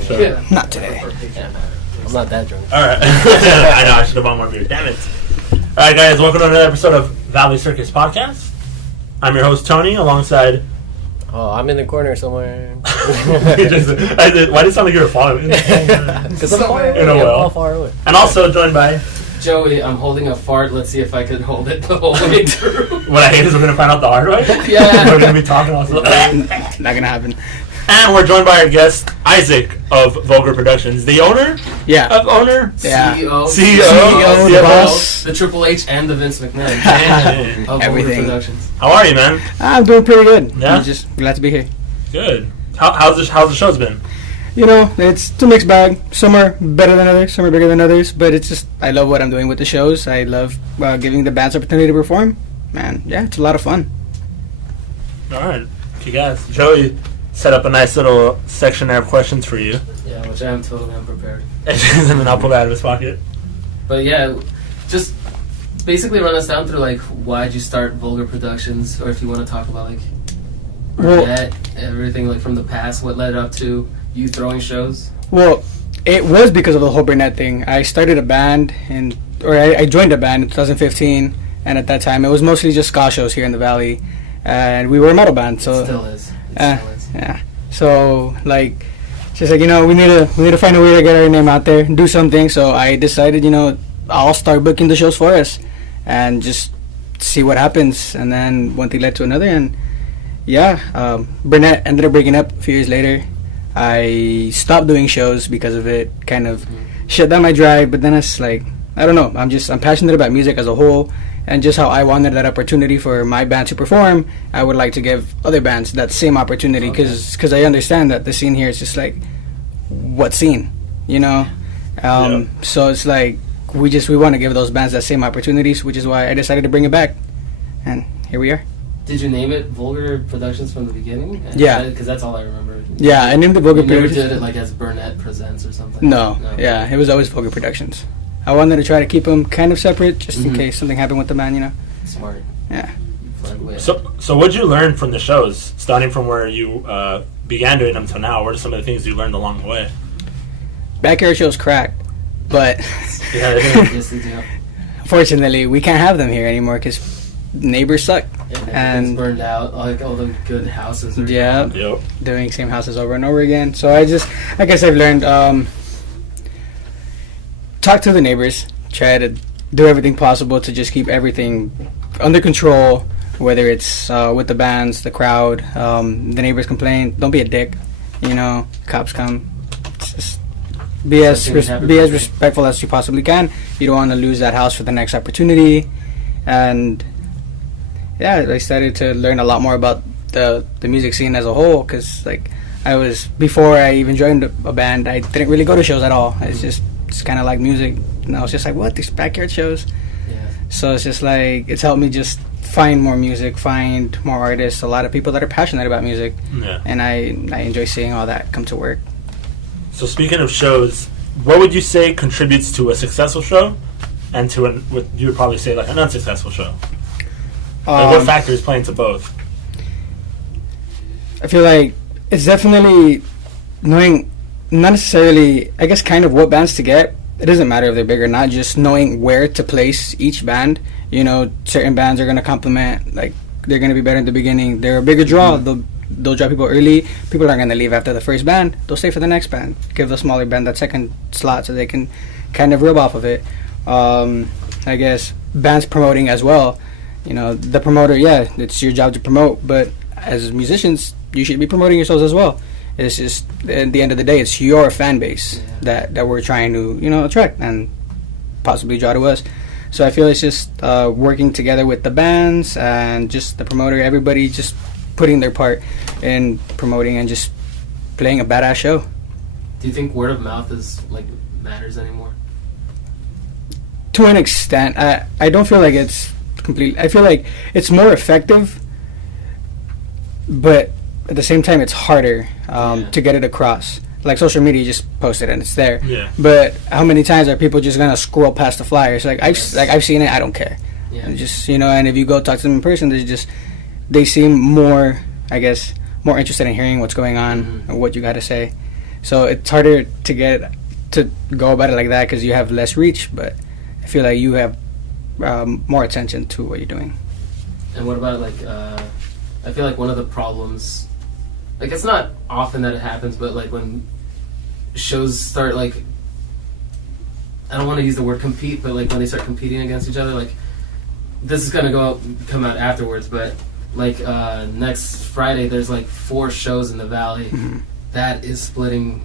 So. Yeah. Not today. I'm not that drunk. Alright. I know, I should have bought more beer. Damn it. Alright, guys, welcome to another episode of Valley Circus Podcast. I'm your host, Tony, alongside... Oh, I'm in the corner somewhere. Why did it sound like you were following? Because I'm far away. In a I'm well. all far away. And also joined by... Joey, I'm holding a fart. Let's see if I can hold it the whole way through. What I hate is we're going to find out the hard way. Yeah. We're going to be talking also. Not gonna happen. And we're joined by our guest, Isaac of Vulgar Productions. The owner? Yeah. Of owner? Yeah. CEO, CEO, the boss. the Triple H, and the Vince McMahon of Vulgar Everything. Productions. How are you, man? I'm doing pretty good. Yeah? I'm just glad to be here. Good. How's the show's been? You know, it's a mixed bag. Some are better than others, some are bigger than others, but it's just, I love what I'm doing with the shows. I love giving the bands opportunity to perform. Man, yeah, it's a lot of fun. Alright. Okay, guys. Joey set up a nice little section there of questions for you. Yeah, which I am totally unprepared. And then I'll pull that out of his pocket. But yeah, just basically run us down through like why'd you start Vulgar Productions, or if you want to talk about like that, everything like from the past, what led up to you throwing shows. Well, it was because of the whole Burnett thing. I started a band, I joined a band in 2015, and at that time it was mostly just ska shows here in the Valley, and we were a metal band. So It still is. It still is. yeah. So like, she's like, you know, we need to find a way to get our name out there, and do something. So I decided, you know, I'll start booking the shows for us, and just see what happens. And then one thing led to another, and yeah, Burnett ended up breaking up a few years later. I stopped doing shows because of it, kind of shut down my drive. But then it's like, I don't know, I'm passionate about music as a whole, and just how I wanted that opportunity for my band to perform, I would like to give other bands that same opportunity, because I understand that the scene here is just like, what scene, you know? So it's like, we want to give those bands that same opportunities, which is why I decided to bring it back, and here we are. Did you name it Vulgar Productions from the beginning? Yeah. Because that's all I remember. Yeah, I named the Vulgar You never Productions. did it like as Burnett Presents or something? No, yeah, it was always Vulgar Productions. I wanted to try to keep them kind of separate, just in case something happened with the band, you know? Smart. Yeah. So what'd you learn from the shows, starting from where you began doing them to now? What are some of the things you learned along the way? Backyard shows cracked, but Yeah, they do. Yes, they do. unfortunately, we can't have them here anymore because neighbors suck. And And burned out, like all the good houses. Are yeah, Yep. doing same houses over and over again. So I guess I've learned, talk to the neighbors, try to do everything possible to just keep everything under control, whether it's with the bands, the crowd, the neighbors complain, don't be a dick, you know, cops come, just be as respectful as you possibly can. You don't want to lose that house for the next opportunity. And yeah, I started to learn a lot more about the music scene as a whole, because like before I even joined a band, I didn't really go to shows at all. It's kind of like music, and I was just like, what, these backyard shows? Yeah. So it's just like, it's helped me just find more music, find more artists, a lot of people that are passionate about music. Yeah. And I enjoy seeing all that come to work. So speaking of shows, what would you say contributes to a successful show, and to what you would probably say like an unsuccessful show? Like what factors play into both? I feel like it's definitely knowing, not necessarily, I guess, kind of what bands to get. It doesn't matter if they're big or not, just knowing where to place each band. You know, certain bands are going to complement, like, they're going to be better in the beginning. They're a bigger draw. They'll draw people early. People aren't going to leave after the first band. They'll stay for the next band. Give the smaller band that second slot so they can kind of rub off of it. I guess bands promoting as well. You know, the promoter, yeah, it's your job to promote, but as musicians, you should be promoting yourselves as well. It's just, at the end of the day, it's your fan base that we're trying to, you know, attract and possibly draw to us. So I feel it's just working together with the bands and just the promoter, everybody just putting their part in promoting and just playing a badass show. Do you think word of mouth is like matters anymore? To an extent, I don't feel like it's complete. I feel like it's more effective, but at the same time, it's harder to get it across. Like social media, you just post it and it's there. Yeah. But how many times are people just gonna scroll past the flyers? Like I've seen it. I don't care. Yeah. And just, you know, and if you go talk to them in person, they seem more, I guess, more interested in hearing what's going on and what you got to say. So it's harder to go about it like that because you have less reach. But I feel like you have more attention to what you're doing. And what about like? I feel like one of the problems, like it's not often that it happens, but like when shows start like, I don't want to use the word compete, but like when they start competing against each other, like this is gonna come out afterwards, but like next Friday there's like 4 shows in the Valley. Mm-hmm. That is splitting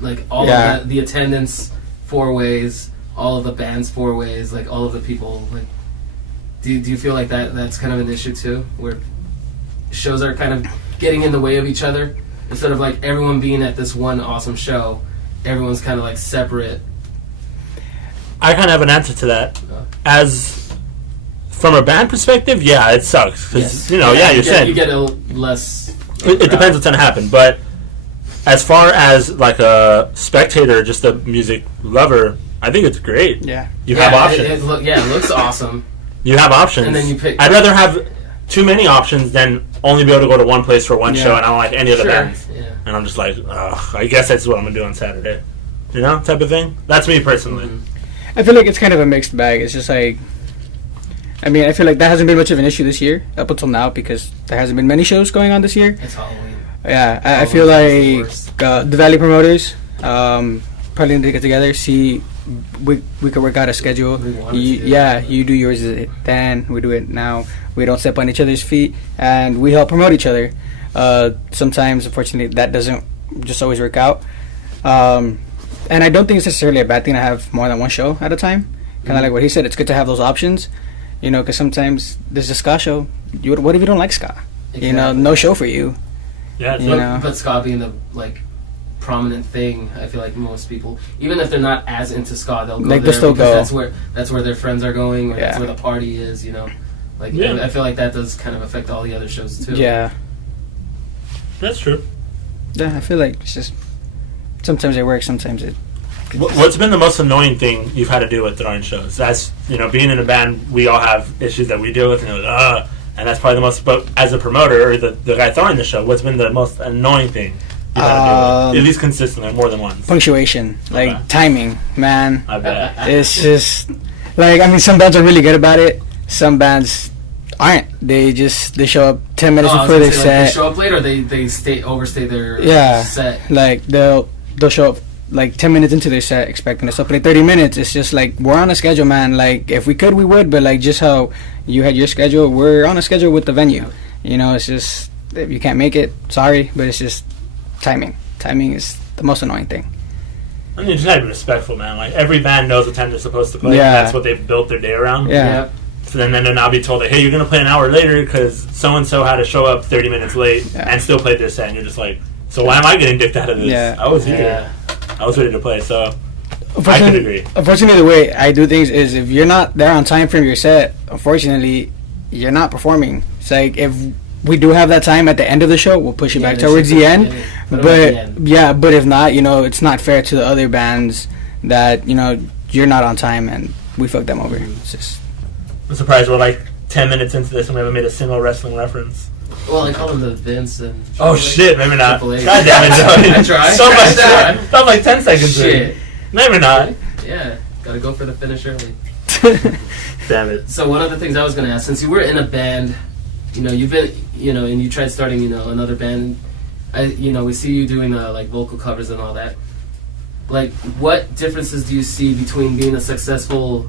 like all Yeah. of the attendance 4 ways, all of the bands 4 ways, like all of the people. Like, do you feel like that's kind of an issue too, where shows are kind of getting in the way of each other instead of like everyone being at this one awesome show, everyone's kind of like separate. I kind of have an answer to that. As from a band perspective, yeah, it sucks because you're saying you get a less. It depends what's gonna happen, but as far as like a spectator, just a music lover, I think it's great. Yeah, you have options. It looks awesome. You have options, and then you pick. I'd rather have too many options than only be able to go to one place for one show, and I don't like any of the bands. Yeah. And I'm just like, I guess that's what I'm gonna do on Saturday, type of thing. That's me personally. Mm-hmm. I feel like it's kind of a mixed bag. It's just like, I mean, I feel like that hasn't been much of an issue this year up until now because there hasn't been many shows going on this year. It's Halloween. Yeah, I feel like the Valley promoters probably need to get together, see we could work out a schedule. You do yours then, we do it now. We don't step on each other's feet, and we help promote each other. Sometimes, unfortunately, that doesn't just always work out. And I don't think it's necessarily a bad thing to have more than one show at a time. Kind of like what he said, it's good to have those options, because sometimes there's a ska show. What if you don't like ska? Exactly. No show for you. Yeah, but ska being the like prominent thing, I feel like most people, even if they're not as into ska, they'll go there they'll still because go. that's where their friends are going, or that's where the party is. I feel like that does kind of affect all the other shows too. Yeah, that's true. Yeah, I feel like it's just sometimes it works, sometimes it. What's been the most annoying thing you've had to deal with during shows? That's being in a band, we all have issues that we deal with, and you're like, and that's probably the most. But as a promoter or the guy throwing the show, what's been the most annoying thing you've had to deal with? At least consistently, more than once. Punctuation, timing, man. I bet. It's just some bands are really good about it. Some bands aren't. They show up 10 minutes before their set. They show up late, or they overstay their set. Like they'll show up like 10 minutes into their set expecting us to play 30 minutes. It's just like, we're on a schedule, man. Like, if we could, we would, but like just how you had your schedule, we're on a schedule with the venue. It's just, if you can't make it, sorry, but it's just timing. Timing is the most annoying thing. I mean, just gotta be respectful, man. Like, every band knows what time they're supposed to play. Yeah. That's what they've built their day around. Yeah. So then they'll now be told that, hey, you're going to play an hour later because so-and-so had to show up 30 minutes late and still played their set. And you're just like, so why am I getting dicked out of this? Yeah. I was here. Yeah. I was ready to play, so I could agree. Unfortunately, the way I do things is if you're not there on time for your set, unfortunately, you're not performing. It's like, if we do have that time at the end of the show, we'll push it back towards the end. But if not, it's not fair to the other bands that, you're not on time and we fucked them over. It's just... I'm surprised we're like 10 minutes into this and we haven't made a single wrestling reference. Well, I call him the Vince and... Oh, shit, maybe not. God H. damn it, Joey. I tried. Stop like 10 seconds Shit. in. Maybe not. Yeah, gotta go for the finish early. Damn it. So one of the things I was gonna ask, since you were in a band, you've been, and you tried starting, another band, we see you doing like vocal covers and all that. Like, what differences do you see between being a successful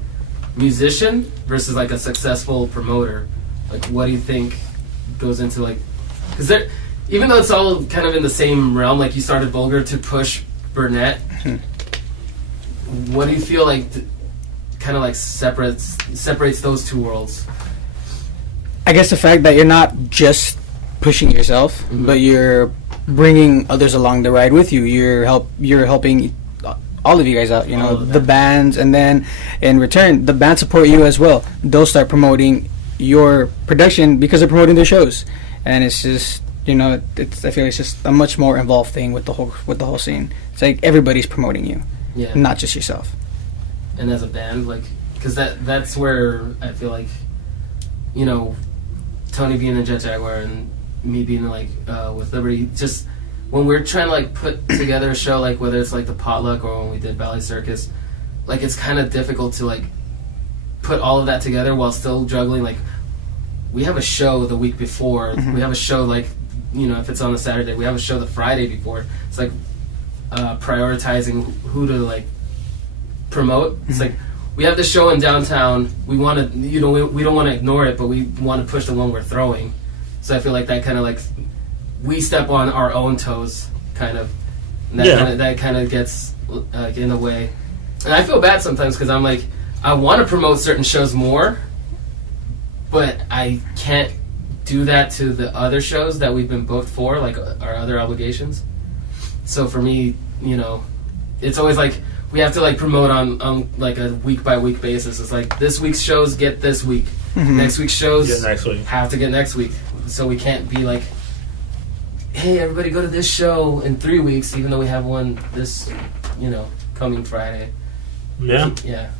musician versus like a successful promoter? Like, what do you think goes into like, because even though it's all kind of in the same realm, like you started Vulgar to push Burnett, what do you feel like kind of like separates those two worlds? I guess the fact that you're not just pushing yourself, but you're bringing others along the ride with you. You're helping all of you guys out, the bands, and then in return, the bands support you as well. They'll start promoting your production because they're promoting their shows, and it's just, I feel it's just a much more involved thing with the whole scene. It's like everybody's promoting you, not just yourself. And as a band, like, because that's where I feel like, Tony being in Jet Jaguar and me being like with Liberty, just when we're trying to like put together a show, like whether it's like the potluck or when we did Valley Circus, like it's kind of difficult to like put all of that together while still juggling. Like we have a show the week before, we have a show like, you know, if it's on a Saturday, we have a show the Friday before. It's like prioritizing who to like promote. It's like we have the show in downtown. We want to, you know, we don't want to ignore it, but we want to push the one we're throwing. So I feel like that kind of like we step on our own toes, kind of. And that kind of gets in the way. And I feel bad sometimes because I'm like, I want to promote certain shows more, but I can't do that to the other shows that we've been booked for, like our other obligations. So for me, you know, it's always like we have to like promote on like a week by week basis. It's like this week's shows get this week, next week's shows Get next week. have to get next week. So we can't be like, hey, everybody go to this show in 3 weeks, even though we have one this, you know, coming Friday. Yeah. Yeah.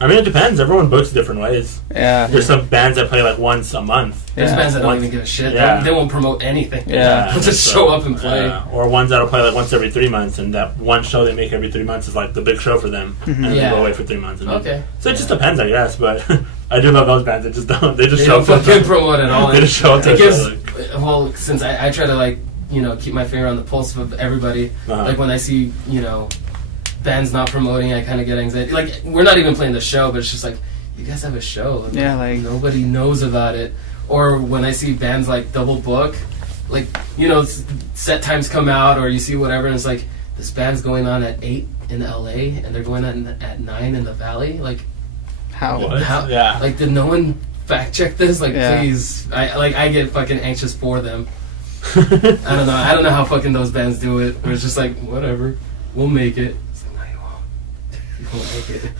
I mean, it depends. Everyone books different ways. Yeah. There's some bands that play like once a month. There's Yeah. bands that don't Once- even give a shit. Yeah. They won't promote anything. Yeah. They'll just show up and play. Or ones that'll play like once every 3 months, and that one show they make every 3 months is like the big show for them, and then Yeah. they go away for 3 months. And Okay. So it just depends, I guess. But I do love those bands that just don't. They just They show don't up. fucking promote at all. They just show up to It the gives, show, like- well, since I try to like, you know, keep my finger on the pulse of everybody. Uh-huh. Like when I see, you know, bands not promoting, I kind of get anxiety. Like we're not even playing the show, but it's just like, you guys have a show. And Yeah, like- nobody knows about it. Or when I see bands like double book, like, you know, set times come out, or you see whatever, and it's like this band's going on at 8 in LA, and they're going on at 9 in the Valley. Like, How? What? how? Yeah. Like, did no one fact check this? Like, Yeah. please. I get fucking anxious for them. I don't know. I don't know how fucking those bands do it. Or it's just like, whatever, we'll make it. It's like, no, you won't. You won't make it.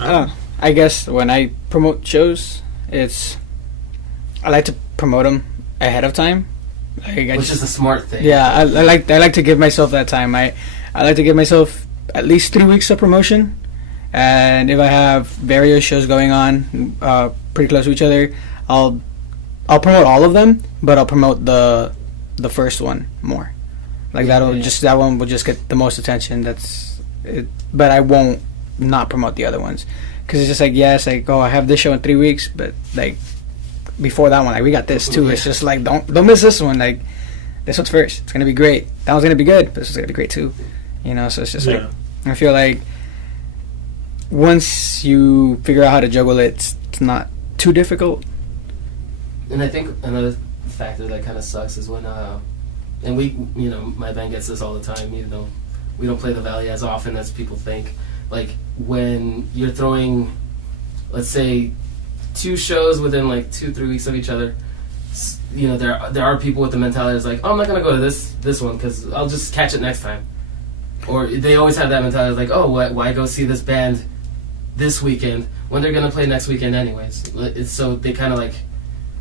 I don't know. I guess when I promote shows, I like to promote them ahead of time. Like, Which is a smart thing. Yeah, I like to give myself that time. I like to give myself at least 3 weeks of promotion, and if I have various shows going on, pretty close to each other, I'll promote all of them, but I'll promote the first one more. Like that one will just get the most attention. That's it, but I won't not promote the other ones because it's just like I have this show in 3 weeks, but like before that one, like we got this too. It's just like don't miss this one. Like this one's first. It's gonna be great. That one's gonna be good, but this one's gonna be great too. You know, so it's just like I feel like once you figure out how to juggle it, it's not too difficult. And I think another factor that kind of sucks is when, and we, you know, my band gets this all the time, even though we don't play the Valley as often as people think. Like when you're throwing, let's say, 2 shows within like 2-3 weeks of each other, you know, there are people with the mentality that's like, oh, I'm not gonna go to this one because I'll just catch it next time. Or they always have that mentality like, oh, why go see this band this weekend when they're gonna play next weekend anyways? So they kind of like,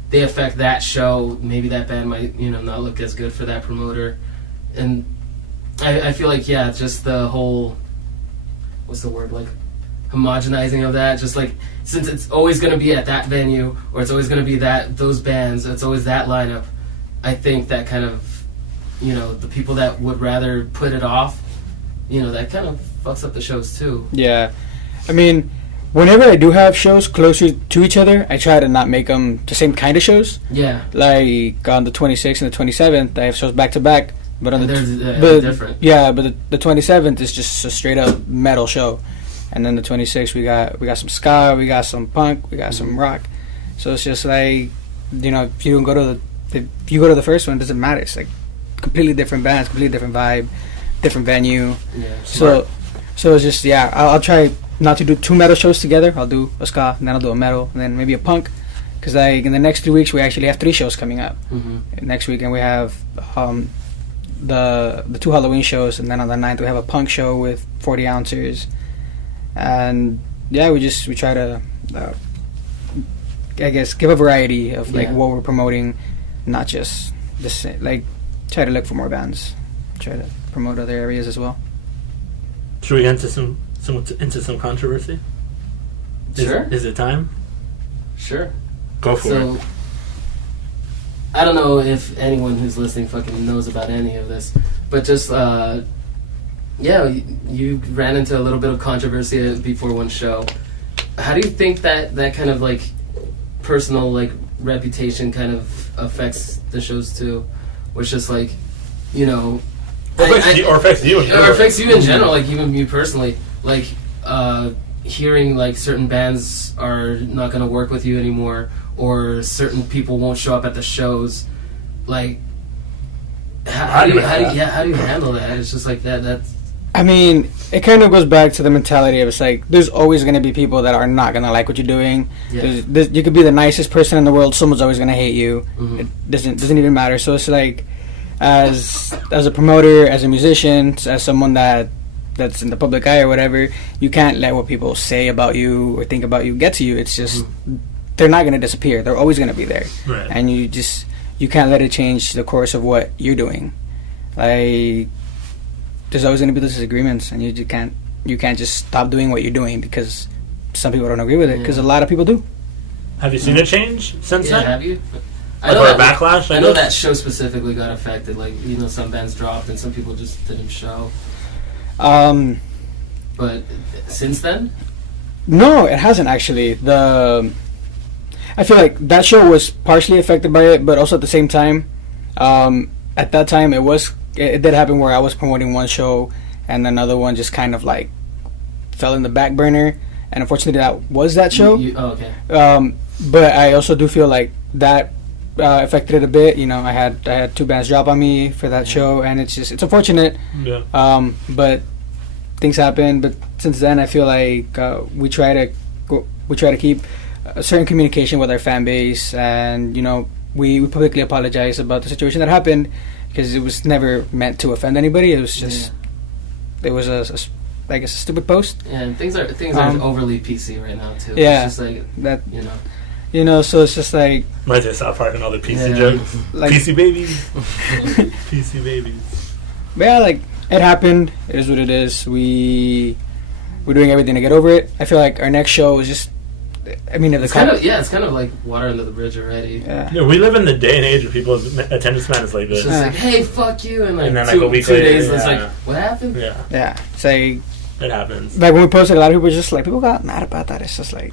they affect that show. Maybe that band might, you know, not look as good for that promoter. And I feel like, yeah, just the whole, what's the word, like homogenizing of that, just like, since it's always going to be at that venue, or it's always going to be those bands, it's always that lineup, I think that kind of, you know, the people that would rather put it off, you know, that kind of fucks up the shows too. Yeah, I mean, whenever I do have shows closer to each other, I try to not make them the same kind of shows. Yeah. Like on the 26th and the 27th, I have shows back to back. But on they're different. Yeah, but the 27th is just a straight up metal show, and then the 26th we got some ska, we got some punk, we got some rock. So it's just like, you know, if you go to the first one, it doesn't matter. It's like completely different bands, completely different vibe, different venue. Yeah. So it's just I'll try not to do 2 metal shows together. I'll do a ska, and then I'll do a metal, and then maybe a punk. Because like in the next 3 weeks we actually have 3 shows coming up. Next weekend we have the 2 Halloween shows, and then on the 9th we have a punk show with 40 ounces, and we try to I guess give a variety of like what we're promoting, not just this, like try to look for more bands, try to promote other areas as well. Should we get into some controversy? Sure. Is it time? Sure. Go for it. I don't know if anyone who's listening fucking knows about any of this, but just you ran into a little bit of controversy before one show. How do you think that kind of like personal like reputation kind of affects the shows too? Which just like, you know, or affects you in general. Or affects you in general, like even you personally, like hearing like certain bands are not going to work with you anymore, or certain people won't show up at the shows. Like, how do you handle that? It's just like that's. I mean, it kind of goes back to the mentality of it's like there's always going to be people that are not going to like what you're doing. Yeah. You could be the nicest person in the world, someone's always going to hate you. Mm-hmm. It doesn't even matter. So it's like, as a promoter, as a musician, as someone that's in the public eye or whatever, you can't let what people say about you or think about you get to you. It's just they're not going to disappear. They're always going to be there, right. And you can't let it change the course of what you're doing. Like, there's always going to be those disagreements, and you can't just stop doing what you're doing because some people don't agree with it, because a lot of people do. Have you seen a change since then? Have you? I know that backlash. I know that show specifically got affected. Like, you know, some bands dropped and some people just didn't show. But since then, no, it hasn't actually. I feel like that show was partially affected by it, but also at the same time, at that time it did happen where I was promoting one show and another one just kind of like fell in the back burner, and unfortunately that was that show. Okay. But I also do feel like that affected it a bit. You know, I had two bands drop on me for that show, and it's unfortunate. Yeah. But things happen. But since then, I feel like we try to keep a certain communication with our fan base, and you know, we publicly apologize about the situation that happened, because it was never meant to offend anybody. It was just it was I guess a stupid post. Yeah, and things are overly PC right now too. Yeah, it's just like that you know. So it's just like might just South Park and all the PC jokes, like PC babies, PC babies. But yeah, like it happened. It is what it is. We're doing everything to get over it. I feel like our next show is just. I mean, it's kind of like water under the bridge already. Yeah, we live in the day and age where people's attention span is like this. It's just like, hey, fuck you, and then two a week two later, days, it's like, what happened? Yeah. It's like it happens. Like when we posted, a lot of people just like people got mad about that. It's just like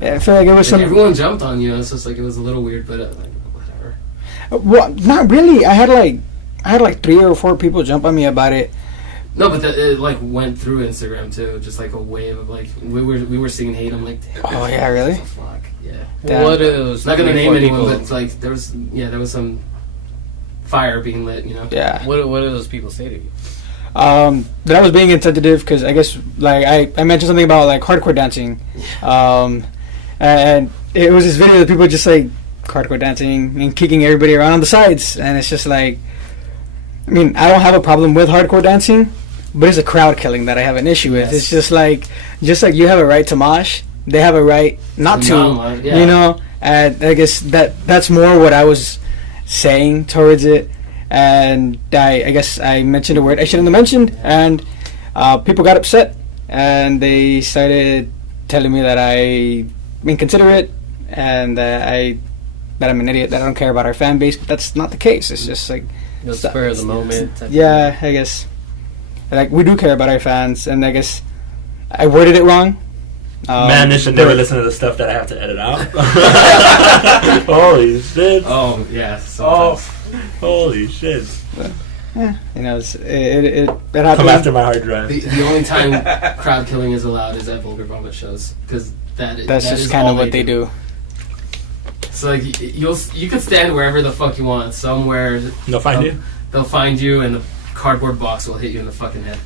I feel like it was everyone jumped on you. It's just like it was a little weird, but like whatever. Well, not really. I had like 3 or 4 people jump on me about it. No, but it like went through Instagram too, just like a wave of like we were seeing hate. I'm like, oh yeah, really? Fuck yeah. Damn. What is? Not gonna name anyone, but it's like there was some fire being lit, you know. Yeah. What do those people say to you? That I was being insensitive because I guess like I mentioned something about like hardcore dancing, and it was this video that people just like hardcore dancing and kicking everybody around on the sides, and it's just like, I mean, I don't have a problem with hardcore dancing, but it's a crowd killing that I have an issue with. It's just like you have a right to mosh, they have a right not to, you know. And I guess that's more what I was saying towards it. And I guess I mentioned a word I shouldn't have mentioned, and people got upset, and they started telling me that I'm inconsiderate and that I'm an idiot, that I don't care about our fan base. But that's not the case. It's just like the spur of the moment. Yeah, I guess like we do care about our fans, and I guess I worded it wrong. Man, this should never listen to the stuff that I have to edit out. Holy shit! Oh yeah. Sometimes. Holy shit! Yeah, you know, it happened. Come after my hard drive. The only time crowd killing is allowed is at Vulgar Vomit shows, because that's just kind of what they do. So like you could stand wherever the fuck you want. Somewhere they'll find you. They'll find you, and the cardboard box will hit you in the fucking head.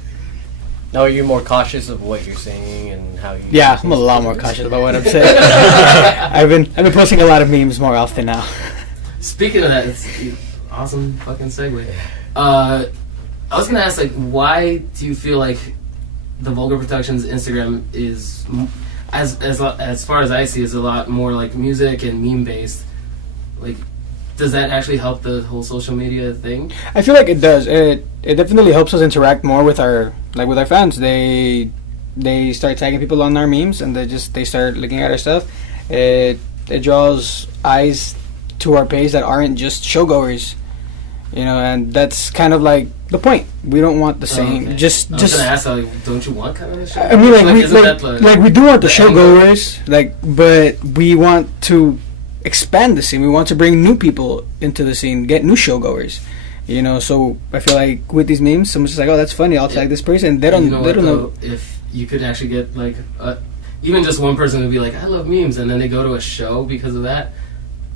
Now, are you more cautious of what you're saying and how you? Yeah, I'm a lot more cautious about what I'm saying. I've been posting a lot of memes more often now. Speaking of that, it's awesome fucking segue. I was gonna ask, like, why do you feel like the Vulgar Productions Instagram is, as far as I see, is a lot more like music and meme based? Like, does that actually help the whole social media thing? I feel like it does. It definitely helps us interact more with our fans. They start tagging people on our memes, and they start looking at our stuff. It draws eyes to our page that aren't just showgoers. You know, and that's kind of like the point. We don't want the same. Okay. Just I was gonna ask, like, don't you want kind of a show? I mean, we do want the the showgoers, like, but we want to expand the scene. We want to bring new people into the scene, get new showgoers. You know, so I feel like with these memes, someone's just like, "Oh, that's funny. I'll tag this person." They don't. You know they what, don't though? know. If you could actually get like even just one person to be like, "I love memes," and then they go to a show because of that,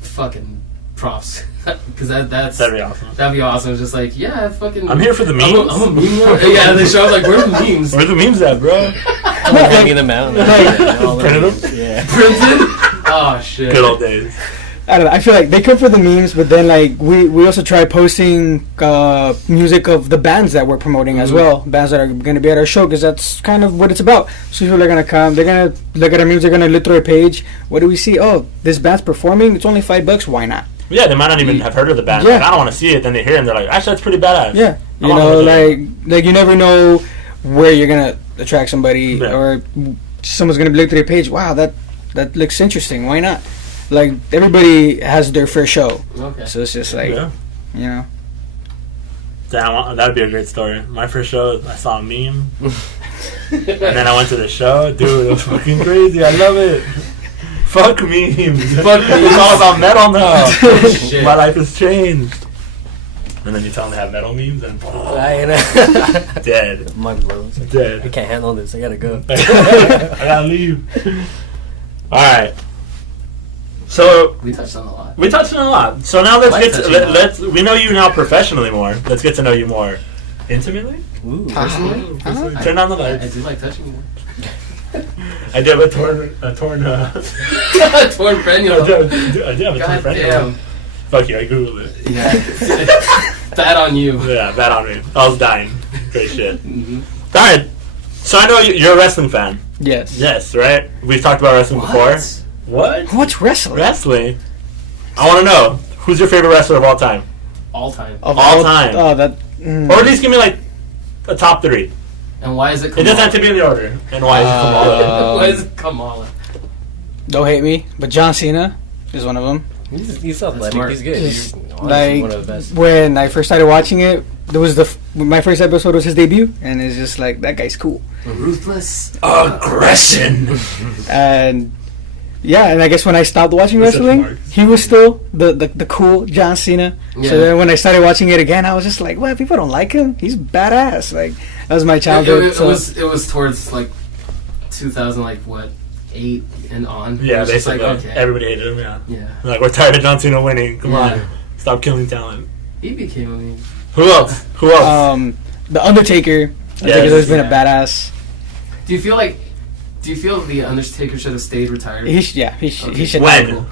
fucking props. Because that'd That'd be awesome. That'd be awesome. It's just like, yeah, fucking. I'm here for the memes. I'm a meme lord. Yeah, they show up like, where's the memes? Where the memes at, bro? Hanging them out. Printed them? Yeah. Printed? Oh shit. Good old days. I don't know. I feel like they come for the memes, but then like we also try posting music of the bands that we're promoting as well, bands that are going to be at our show, because that's kind of what it's about. So people are going to come, they're going to look at our music, they're going to look through our page. What do we see? Oh, this band's performing. It's only $5. Why not? Yeah, they might not even have heard of the band. Yeah. Like, I don't want to see it. Then they hear it and they're like, actually, that's pretty badass. Yeah, I you wanna know, look at like you never know where you're gonna attract somebody, Yeah. or someone's gonna look through your page. Wow, that looks interesting. Why not? Like everybody has their first show, Okay. so it's just like Yeah. you know. Damn, that'd be a great story. My first show, I saw a meme. And then I went to the show. Dude, it was fucking crazy. I love it. Fuck memes. Fuck memes. It's all about metal now. Shit. My life has changed. And then you tell them they have metal memes and dead. My blows. I Dead. can't handle this. I gotta go. I gotta leave. Alright. So We touched on a lot. we touched on a lot. So now let's Like get touching to, on. let's we know you now professionally more. Let's get to know you more intimately. Ooh. Personally, Turn on the I lights. do like touching you. I do have a torn Torn I frenulum. do have a torn God friend. damn. Fuck you, I googled it. Yeah. Bad on you. Yeah, bad on me. I was dying. Great shit. Mhm. Alright. So I know you're a wrestling fan. Yes. Yes, right? We've talked about wrestling before. What? What's wrestling? Wrestling? I want to know, who's your favorite wrestler of all time? All time. Of All time. Oh, that. Or at least give me like a top three. And why is it It Kamala? doesn't have to be in the order. And why is it Kamala? Why is it Kamala? Don't hate me, but John Cena is one of them. He's athletic. smart. He's good. Just He's honestly one of the best. When I first started watching it, there was my first episode was his debut, and it's just like that guy's cool. Ruthless. Aggression. And yeah, and I guess when I stopped watching That's such wrestling, marks. he was still the cool John Cena. Yeah. So then when I started watching it again, I was just like, well, people don't like him. He's badass. Like that was my childhood. It so- was towards like 2000, like what, 8 and on. It Yeah, was just basically. like, okay. Everybody hated him, yeah. Yeah. Like, we're tired of John Cena winning. Come Yeah. on. Stop killing talent. He became a meme. Who else? Who else? The Undertaker. Undertaker's always been a badass. Do you feel the Undertaker should have stayed retired? He should. When?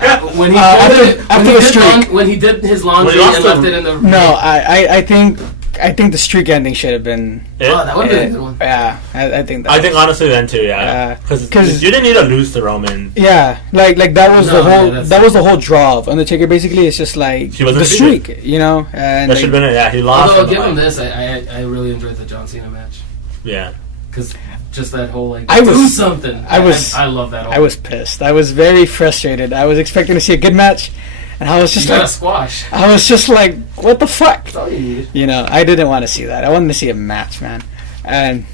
not. When he after the streak. when he did his laundry When he and lost left the- it in the No, I think the streak ending should have been. Oh, that would have been a good one. Yeah, I think that. I think honestly then too, yeah. Yeah. Because 'Cause- you didn't need to lose to Roman. Yeah, like that was No, the yeah, whole that's- that was the whole draw of Undertaker. Basically, it's just like He wasn't the streak, you know. And That should have been it. Yeah, he lost. Although I'll in the give him fight. this, I really enjoyed the John Cena match Yeah. because just that whole like I do was- something. I was- I love that. I was pissed. I was very frustrated. I was expecting to see a good match, and I was you just got a like, squash. I was just like, what the fuck? That's all you need. You know, I didn't want to see that. I wanted to see a match, man. And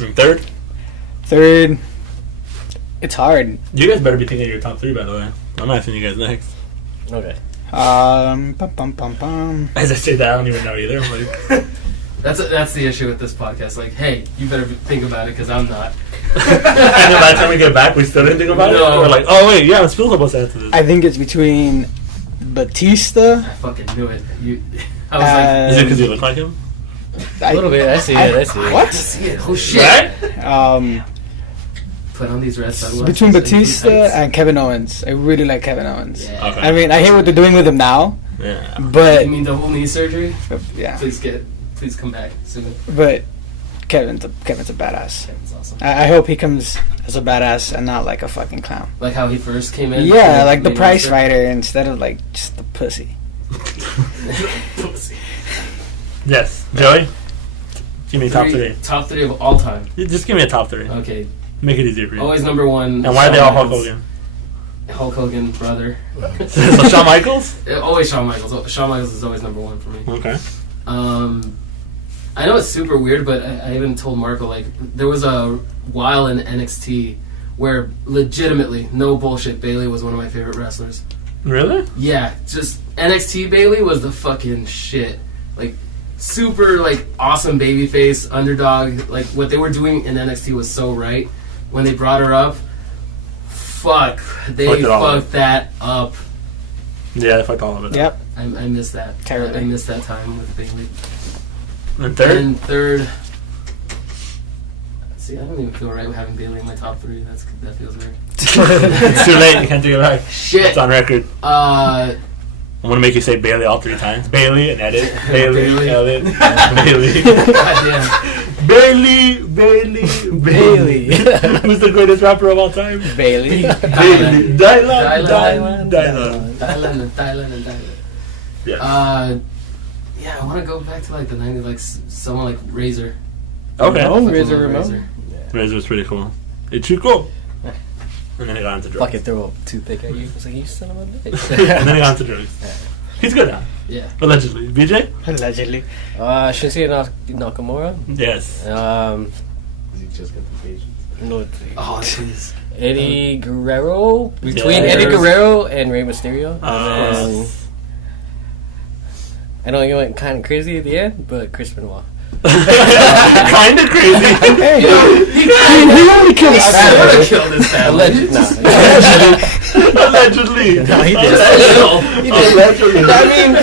And third, third, it's hard. you guys better be thinking of your top three, by the way. I'm asking you guys next. Okay. Bum, bum, bum, bum. As I say that, I don't even know either. I'm like, That's the issue with this podcast. Like, hey, you better think about it because I'm not. and then by the time we get back, we still didn't think about it. No. We're like, oh wait, yeah, I'm still supposed to answer this. I think it's between Batista. I fucking knew it. I was like, Is it because you look like him? A little bit. I see it. I see it. I What? see it. Oh shit! Right? Put on these red sunglasses. Between and blue Batista tights. and Kevin Owens. I really like Kevin Owens. Yeah. Okay. I mean, I hate what they're doing with him now, Yeah. but You mean double knee surgery? yeah, Please come back soon. but Kevin's a badass. Kevin's awesome. I hope he comes as a badass and not like a fucking clown. Like how he first came in. Yeah, like the Main prize roster. fighter instead of like just the pussy. Pussy. Yes. Joey? Give me top three. Top three of all time. Just give me a top three. Okay. Make it easier for you. Always number one. And why are they all Hulk Shawn Hogan? Hulk Hogan brother. So Shawn Michaels? Always Shawn Michaels. Shawn Michaels is always number one for me. Okay. I know it's super weird, but I even told Marco, like, there was a while in NXT where legitimately, no bullshit, Bayley was one of my favorite wrestlers. Really? Yeah, just NXT Bayley was the fucking shit. Like, super, like, awesome babyface, underdog. Like, what they were doing in NXT was so right. When they brought her up, fuck, they fucked that up. Yeah, they fucked all of it. Yep. I miss that. Terribly. I miss that time with Bayley. And third? And third... See, I don't even feel right with having Bayley in my top three. That feels weird. It's too late. You can't take it back. Shit. It's on record. Uh... I'm gonna make you say Bailey all 3 times. Bailey and edit. Bailey, Bailey. edit. Bailey. Goddamn. Bailey. Who's the greatest rapper of all time? Bailey. Bailey. Dylan. Yeah. Yeah, I want to go back to like the 90s, like someone like Razor. Okay. Ramon? Fucking Razor love Ramon? Razor was pretty cool. It's too cool. And then he got into drugs. Fucking throw a toothpick at you. It's like, you son of a bitch. And then he got into drugs. He's good now. Yeah. Allegedly. BJ? Allegedly. Shinsuke Nakamura. Yes. He just got the patience. No, Oh, please. Eddie Guerrero. Between Yeah. Eddie Guerrero and Rey Mysterio. And then, I know you went kind of crazy at the end, but Chris Benoit. Kind of crazy. Hey, You know, he only killed his I would have family. killed his family. Allegedly. No, he did. Allegedly. I mean,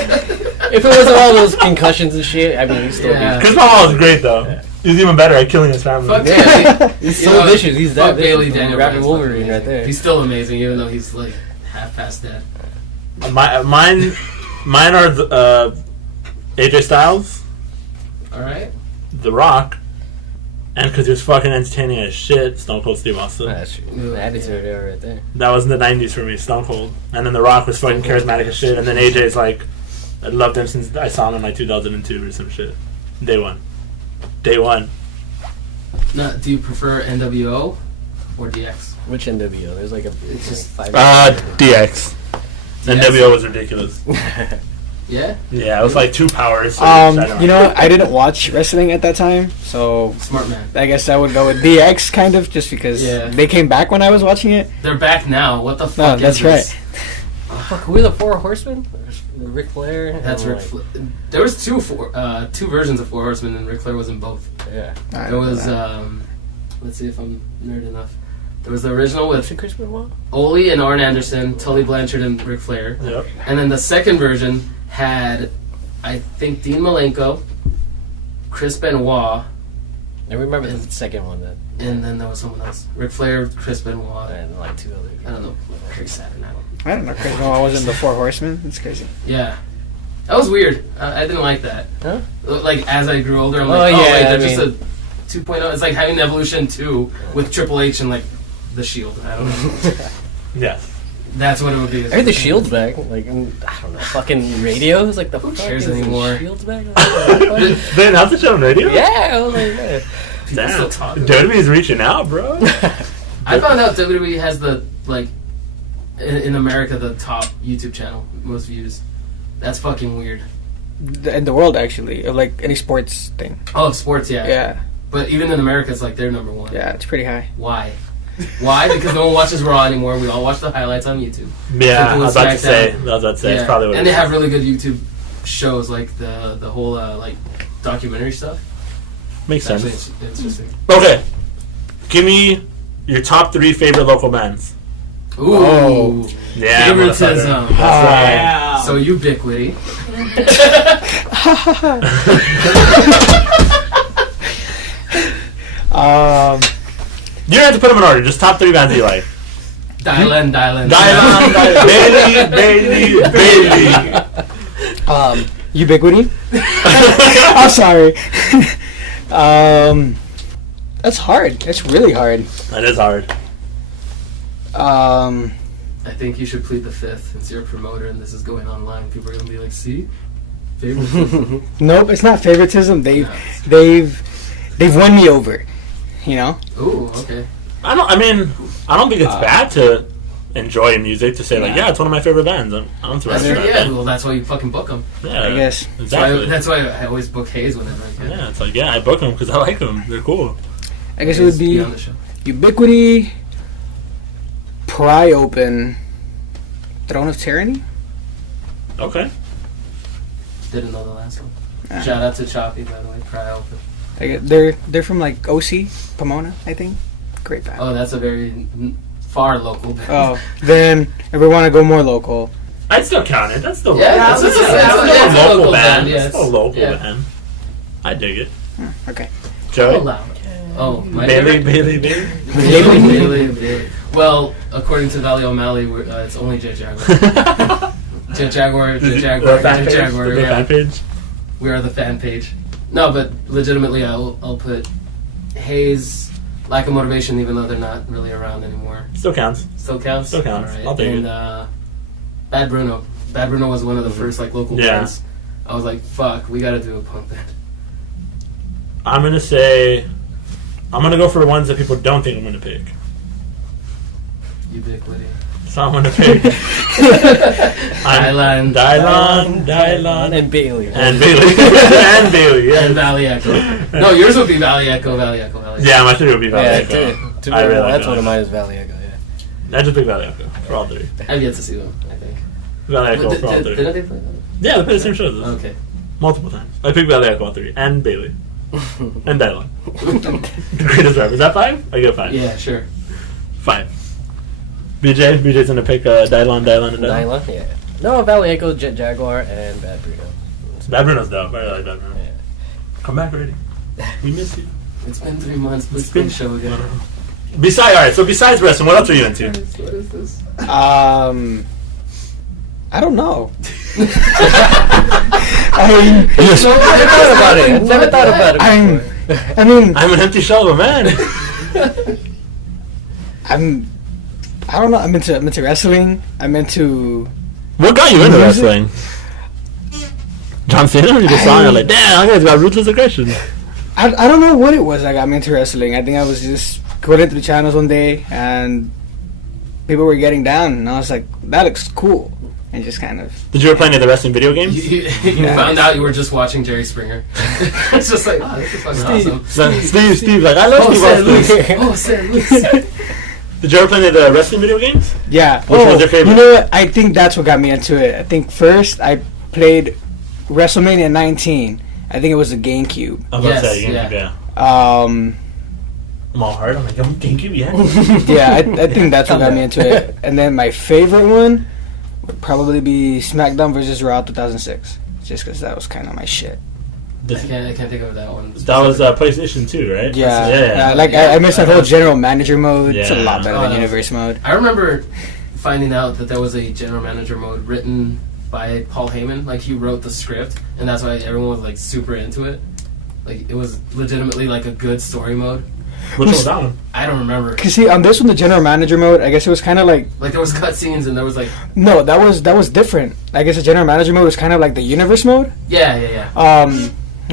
if it wasn't all those concussions and shit, I mean, he's still Yeah. Chris Paul was great though. He's even better at killing his family. Fuck Yeah, he's so vicious. He's that fuck Bailey vicious. Daniel Rapping Bryan's Wolverine fucking right amazing. there. He's still amazing, even though he's like half past dead. Mine are AJ Styles, Alright? The Rock, and because he was fucking entertaining as shit, Stone Cold Steve Austin. That's true. The attitude there right there. That was in the 90s for me, Stone Cold. And then The Rock was fucking charismatic as shit, and then AJ's like, I loved him since I saw him in like 2002 or some shit. Day one. No, do you prefer NWO or DX? Which NWO? There's like it's just 5. DX. NWO was ridiculous. Yeah? Yeah, it was like 2 powers. So You know, I didn't watch wrestling at that time, so Smart man. I guess I would go with DX kind of, just because Yeah. they came back when I was watching it. They're back now. What the No, fuck that's is this? right. Fuck, who are the 4 Horsemen? Ric Flair. That's and, Ric Flair. There was two versions of Four Horsemen, and Ric Flair was in both. Yeah. I There don't know was, that. let's see if I'm nerd enough. There was the original Was with it Chris Benoit? Ole and Arn Anderson, Tully Blanchard, and Ric Flair. Yep. And then the second version had, I think, Dean Malenko, Chris Benoit, I remember the second one then. and then there was someone else. Ric Flair, Chris Benoit. And like 2 others. I don't know. Chris Saturn, I don't. I don't know. Chris Benoit was in the Four Horsemen. That's crazy. Yeah. That was weird. I didn't like that. Huh? Like, as I grew older, I'm Oh, like, yeah, wait, I they're just a 2.0. It's like having Evolution 2 with Triple H and, like, The Shield. I don't know. Yes. That's what it would be. I heard the Shield's back. Like, I don't know. Fucking radios? Like, the Who fuck cares is the anymore? Shield's back? Like, what the fuck? They announced the show on radio? Yeah, I was like, yeah. People Damn. still talk about it. WWE's reaching out, bro. I found out WWE has the, like, in America, the top YouTube channel, most views. That's fucking weird. In the world, actually, of like any sports thing. Oh, sports, yeah. Yeah, But even in America, it's like they're number one. yeah, it's pretty high. Why? Why? Because no one watches Raw anymore. We all watch the highlights on YouTube. Yeah, I Simple was as about to say. SmackDown. It's probably what and it they is. have really good YouTube shows, like the whole like documentary stuff. Makes It's actually sense. interesting. Okay. Give me your top 3 favorite local bands. Ooh, Oh. Yeah, favoritism. motherfucker. That's right. So ubiquity. You don't have to put them in order. Just top 3 bands you like. Dial in. Bailey. Ubiquity. I'm sorry. That's hard. That's really hard. That is hard. I think you should plead the fifth since you're a promoter and this is going online. People are gonna be like, "See, favoritism." Nope, it's not favoritism. They've won me over. You know. Ooh, okay. I don't think it's bad to enjoy music to say like, Yeah. it's one of my favorite bands. I'm That's interested true. in Yeah, that. well, that's why you fucking book them. Yeah, I guess. exactly. That's why I always book Hayes whenever I can. Yeah, it's like I book them because I like them. They're cool. I guess it would be on the show. Ubiquity, Pry Open, Throne of Tyranny. Okay. Didn't know the last one. Yeah. Shout out to Choppy, by the way. Cry open. I guess they're from like OC, Pomona, I think. Great band. Oh, that's a very far local band. Oh, then if we want to go more local, I'd still count it. That's still Yeah, that's it's still a a local local band. band, yeah, It's still a local yeah. band. I dig it. okay. Oh, Joey? loud. Oh, my Bailey, favorite? Bailey. Well, according to Valley O'Malley, it's only Jet Jaguar. Jet Jaguar, Jet Jaguar, The fan Jet page? Jaguar. The Yeah. fan page? We are the fan page. No, but legitimately, I'll put Hayes, Lack of Motivation, even though they're not really around anymore. Still counts. Still counts? Still counts. All right. I'll take and, it. Bad Bruno. Bad Bruno was one of the first like local Yeah. bands. I was like, fuck, we gotta do a punk band. I'm going to go for ones that people don't think I'm going to pick. Ubiquity. So I'm going to pick Dylan. Dylan, And Bailey. and Bailey. And Bailey, yeah. And Valley Echo. No, yours would be Valley Echo, Valley Echo, Valley Echo. Yeah, my three would be Valley Yeah, Echo. I really like that's Valley one of Echo. mine is Valley Echo, yeah. I just pick Valley Echo for all three. I've yet to see them, I think. Valley Echo for all three. Didn't they play that? Yeah, they play the same shows. as us. Okay. Multiple times. I picked Valley Echo all three. And Bailey. And Dylan. The greatest rapper. Is that 5? I get 5. Yeah, sure. 5. BJ's gonna pick Dylan, and Dylan. Dylan, yeah. No, Valley Echo, Jet Jaguar, and Bad Bruno. Bad Bruno's dope. I really like Bad Bruno. Yeah. Come back already. We miss you. It's been 3 months. Let's bring show again. Besides wrestling, what else are you into? What is this? I don't know. Never thought about it. Never thought about it before. I mean, I'm an empty shell of a man. I don't know. I'm into wrestling. I'm into. What got you into Music? wrestling? John Cena? You just saw it, you're like, damn, that guy's got ruthless aggression. I don't know what it was that got me into wrestling. I think I was just going through the channels one day and people were getting down, and I was like, that looks cool. And just kind of. Did you ever play any of the wrestling video games? You Yeah. found out you were just watching Jerry Springer. It's just like, oh, this is fucking awesome. Steve, like, I love Oh, San Steve Luis. Austin. Oh, San Luis. Did you ever play any of the wrestling video games? Yeah. Which was your favorite? You know what? I think that's what got me into it. I think first I played WrestleMania 19. I think it was the GameCube. I was about to Yes, say, GameCube, yeah. yeah. Um, I'm all hard. I'm like, GameCube, yeah. yeah, I think that's what got me into it. And then my favorite one would probably be SmackDown vs. Raw 2006. Just because that was kind of my shit. I can't think of that one. That was PlayStation 2, right? Yeah. Yeah. I miss that whole general manager mode. It's a Yeah. lot better Oh, than that was- universe mode. I remember finding out that there was a general manager mode written by Paul Heyman. Like, he wrote the script, and that's why everyone was like super into it. Like, it was legitimately like a good story mode. Which one was that one? I don't remember. Cause see, on this one, the general manager mode, I guess it was kind of like Like, there was cutscenes, and there was like, no, that was different. I guess the general manager mode was kind of like the universe mode. yeah.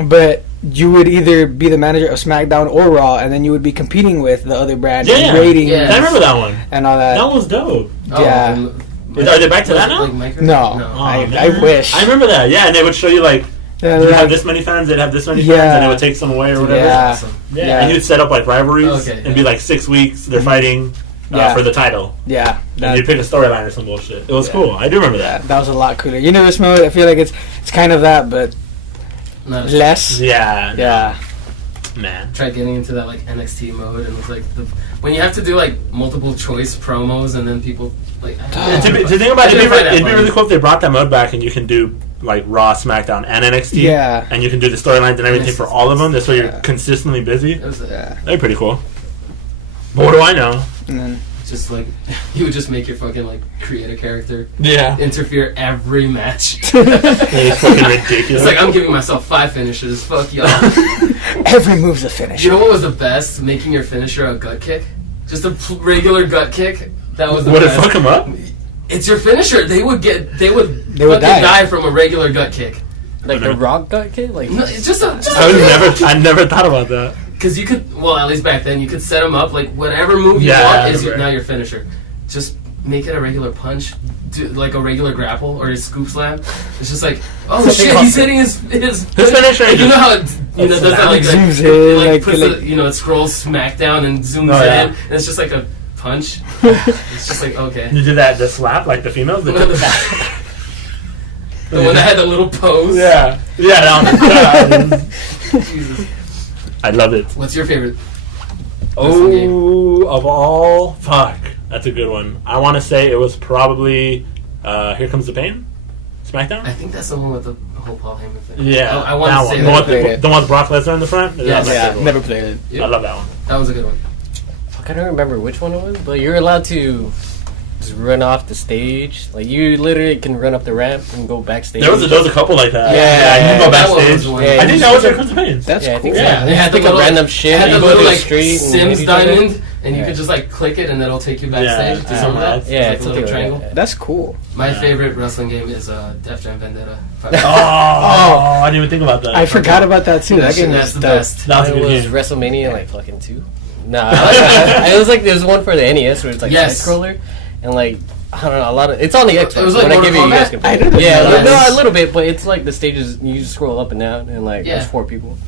But you would either be the manager of SmackDown or Raw, and then you would be competing with the other brand Yeah. and ratings Yeah. I remember that one. and all that. That one was dope. Yeah. Are they back to that now? Like micro- No. Oh, I man. wish. I remember that. Yeah, and they would show you like, Yeah, you like- have this many fans, they'd have this many Yeah. fans, and it would take some away or whatever. Yeah. Awesome. Yeah, Yeah. and you'd set up like rivalries. Okay, It'd be like 6 weeks. They're fighting Yeah. for the title, yeah, and you'd pick a storyline or some bullshit. It was Yeah. cool. I do remember that. that was a lot cooler. Universe mode, I feel like it's kind of that, but Not a less. Yeah, Yeah. man. Tried getting into that like NXT mode, and it was like when you have to do like multiple choice promos, and then people like. And to think about I it, didn't find that it'd be funny. really cool if they brought that mode back and you can do like Raw, SmackDown, and NXT. Yeah. And you can do the storylines and everything for all of them. This way you're Yeah. consistently busy. It was Yeah. That'd be pretty cool. But what do I know? And then just like you would just make your fucking like create a character Yeah. interfere every match. It's fucking ridiculous. It's like I'm giving myself 5 finishes. Fuck y'all. every move's a finish. You know what was the best? Making your finisher a gut kick. Just a regular gut kick. That was the Would it best. fuck him up? It's your finisher. They would fucking die. die from a regular gut kick. Like the Rock gut kid? Like, No, it's just a I never thought about that. because you could, well, at least back then, you could set them up like whatever move you Yeah, I want is remember. now your finisher. Just make it a regular punch, like a regular grapple or a scoop slam. It's just like, oh Something shit, he's hitting his finisher. Like, you know how it, does that like zooms it, in, like, like, puts like- it scrolls smack down and zooms Oh, yeah. in, and it's just like a punch. It's just like, okay. You did that, the slap, like the females? The one that had the little pose. Yeah. Yeah, that one. Jesus. I love it. What's your favorite wrestling game? Oh, of all, fuck, that's a good one. I want to say it was probably Here Comes the Pain, SmackDown. I think that's the one with the whole Paul Heyman thing. Yeah, I want that to say one. that. The one with Brock Lesnar in the front. Yes. That's my Yeah, favorite one. Never played it. Yep. I love that one. That was a good one. I don't remember which one it was, but you're allowed to just run off the stage. Like you literally can run up the ramp and go backstage. There was a couple like that. Yeah, you can go that one was backstage. one. Yeah, I think that was Here Comes the Pain. That's yeah, I cool. think so. Yeah. They had It's like the a little- random shit. It had You the go little to the like street and Sims hit each other. diamond, and you Yeah. could just like click it, and it'll take you Yeah, backstage to yeah. somewhere else. Yeah, It's it's like a little something like triangle. that. That's cool. My Yeah. favorite wrestling game is Def Jam Vendetta. Oh, I didn't even think about that. I forgot about that too. That game That's is the dope. best. That was a It good was game. WrestleMania like fucking 2. Nah, it was like there's one for the NES where it's like Yes. side scroller and like I don't know a lot of it's on the Xbox. It was like when I Mortal give you, you guys Kombat? can play I it. didn't Yeah, know no, that. a little bit, but it's like the stages you just scroll up and down and like Yeah. there's 4 people.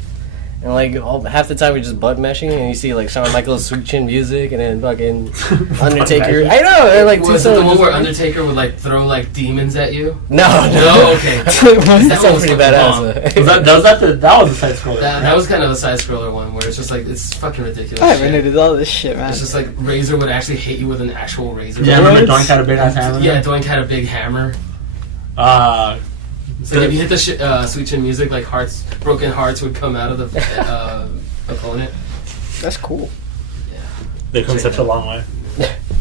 And like half the time we're just button mashing, and you see like Shawn Michaels' sweet chin music, and then fucking Undertaker. I know, and like two Was it the one songs. where Undertaker would like throw like demons at you? No, No, okay. that That sounds pretty badass. That was a side scroller. That was kind of a side scroller one where it's just like it's fucking ridiculous. I haven't shit. edited all this shit, man. It's just like Razor would actually hit you with an actual razor. Yeah, remember What? Doink had a big ass hammer? Yeah, Doink had a big hammer. So if you hit the Sweet Chin music, like broken hearts would come out of the opponent. That's cool. they've come such a long way.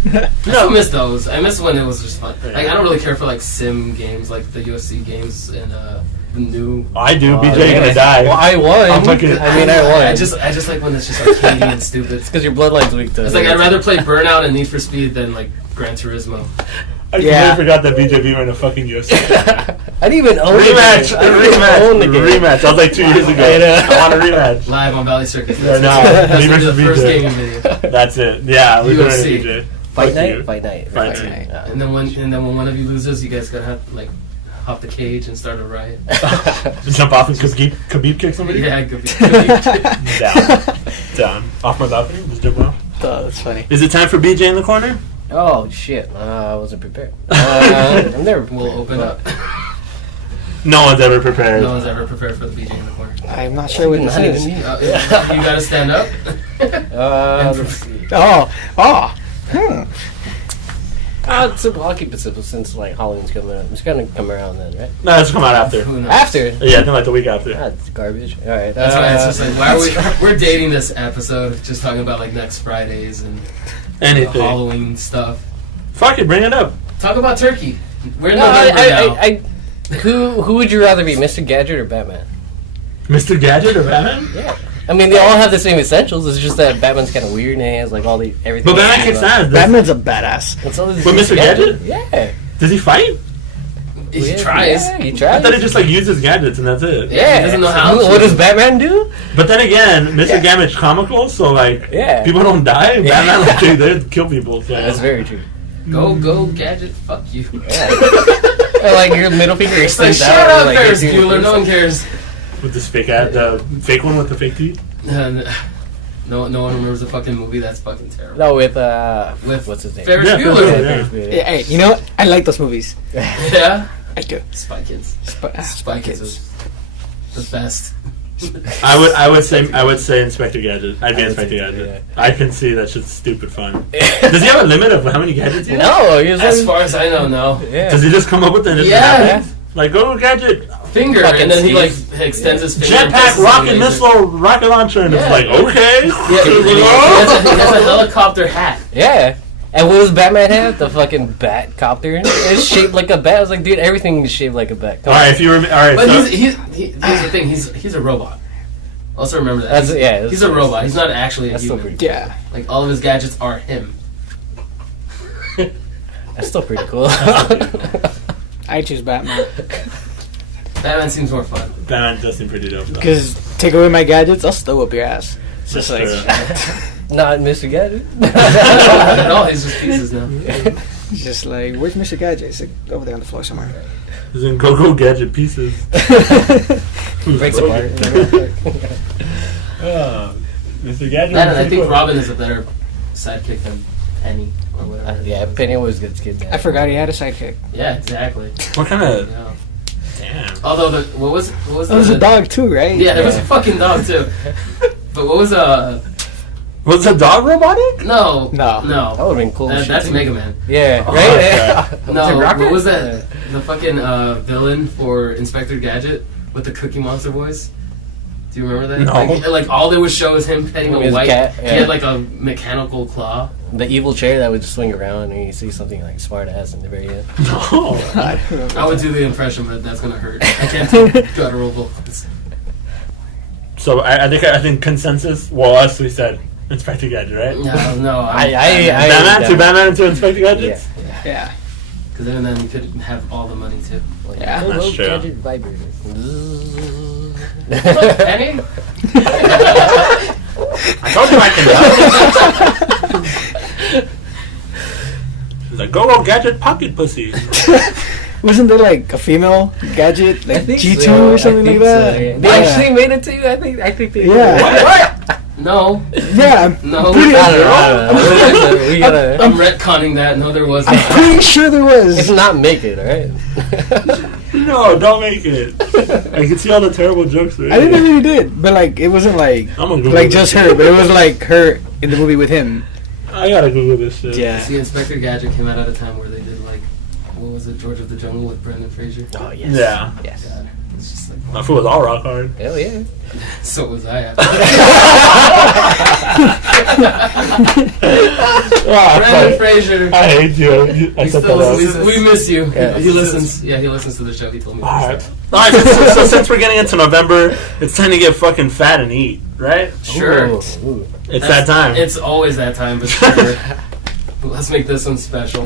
I still miss those. I miss when it was just fun. Like I don't really care for like sim games, like the UFC games and the new. I do. Oh, BJ yeah. gonna die. Well, I won. I'm fucking- I mean, I won. I just like when it's just arcadey and stupid. because your bloodline's weak to. It's like I'd rather play Burnout and Need for Speed than like Gran Turismo. I Yeah. completely forgot that BJ were in a fucking UFC. I didn't even own Rematch! the game. I didn't even own the game. Rematch! That was like 2 years ago. I know. I want a rematch. Live on Valley Circus. Yeah, That's, no, that's me gonna be the versus first BJ. gaming video. That's it. Yeah, we're doing UFC. it, BJ. Fight Fuck night. you. Fight night. Fight Fight night. night. And then when one of you loses, you guys gotta have like hop the cage and start a riot. Jump off and Khabib kick somebody? Yeah, could be. Down. Off my balcony? Just jump off. Oh, that's funny. Is it time for BJ in the corner? Oh shit! I wasn't prepared. I'm there. We'll open up. No one's ever prepared. No one's ever prepared for the BJ in the corner. I'm not sure what this Not even is. me. You gotta stand up. Let's see. Oh. Simple. I'll keep it simple since like Halloween's coming up. It's gonna come around then, right? No, that's come out after. Who knows? After. Yeah, I think like the week after. That's garbage. All right. That's why it's just like why are we're dating this episode, just talking about like next Fridays and Anything. Halloween stuff. Fuck it, bring it up. Talk about turkey. We're in No, November now. who would you rather be, Mr. Gadget or Batman? Mr. Gadget or Batman? Yeah. I mean, they all have the same essentials. It's just that Batman's kind of weird and he has like all the everything. But Batman kicks ass. Batman's a badass. But Mr. Gadget? Yeah. Does he fight? He tries. Yeah, he I tries. thought he just like uses gadgets and that's it. Yeah, he doesn't know how to. What does Batman do? But then again, Mr. Yeah. Gadget's comical, so like Yeah. people don't die. Yeah. Batman like they kill people. So. That's very true. Go gadget. Fuck you. Yeah. And, like your middle finger It's like extends shut out. up, like, Ferris you're doing Bueller. No one cares. With this fake ad, the fake one with the fake teeth. No one remembers the fucking movie. That's fucking terrible. No, with With what's his name? Ferris Yeah, Bueller. Ferris Bueller. Ferris Bueller. Yeah, hey, you know what? I like those movies. Yeah. I do. Spy Kids. Spy Spy Kids is the best. I would say Inspector Gadget. I'd be I would Inspector say, Gadget. yeah. I can see that shit's stupid fun. Does he have a limit of how many gadgets he has? No, he was As like, far as I know, no. yeah. Does he just come up with it? And it Yeah. happens? Like go Gadget, Finger, Fucking and then he like Steve. extends his finger. and jetpack, presses rocket the laser. missile, rocket launcher, and Yeah. it's like okay. Yeah, he has a helicopter hat. Yeah. And what does Batman have? The fucking bat copter. It's shaped like a bat. I was like, dude, everything is shaped like a bat. Come All on. right, if you remember, all right. But So, here's the thing. He's a robot. Also remember that. That's, yeah, He's a robot. He's not actually a That's still human. pretty. Yeah. Like all of his gadgets are him. That's still pretty cool. I choose Batman. Batman seems more fun. Batman does seem pretty dope. Though. Because take away my gadgets, I'll still whip your ass. It's just That's like. true. Not Mr. Gadget. No, he's just pieces now. It's just like, where's Mr. Gadget? It's like over there on the floor somewhere. He's in Go Gadget pieces. Breaks apart. Mr. Gadget. I think Robin is a better sidekick than Penny or whatever. Yeah, Penny always gets kidnapped. I forgot he had a sidekick. Yeah, exactly. What kind of? Yeah. Damn. Although what was There was a dog too, right? Yeah, there was a fucking dog too. But what was Was the dog robotic? No. No. That would have been cool. That's Mega Man. Yeah, Oh, right? okay. No, Rocket? what was that? The fucking villain for Inspector Gadget with the Cookie Monster voice? Do you remember that? No. Like all they would show is him petting a His white cat, He yeah. had like a mechanical claw. The evil chair that would just swing around and you see something like smart ass in the very end. No. I would do the impression, but that's gonna hurt. I can't do guttural vocals. So I think consensus. Well, us we said Inspector Gadget, right? No. Batman to Inspector Gadgets. Yeah. Because even then you could have all the money too. Yeah, that's Little true. gadget vibrator. Penny? I told you I can. He's like, go Gadget pocket pussy. Wasn't there like a female Gadget, like G2 or something like that? They actually made it to you. I think they. Yeah. What? No. Yeah, No. pretty- I don't know. We gotta. I'm retconning that. No, there wasn't. I'm pretty sure there was. If not, make it. All right. No, don't make it. I can see all the terrible jokes already. I think they really did, but like it wasn't like I'm gonna Google like this. just her, but it was like her in the movie with him. I gotta Google this shit. Yeah. See, Inspector Gadget came out at a time where they did like, what was it, George of the Jungle with Brendan Fraser? Oh yes. Yeah. Yes. God, it's just like, My foot was all rock hard. Hell yeah. so was I. Brendan Fraser. I hate you. I He set still that up. listens. We miss you. Yeah. He listens. Yeah, he listens to the show. He told me. Alright. So since we're getting into November, it's time to get fucking fat and eat, right? Sure. Ooh. It's that time. It's always that time, but sure. But let's make this one special.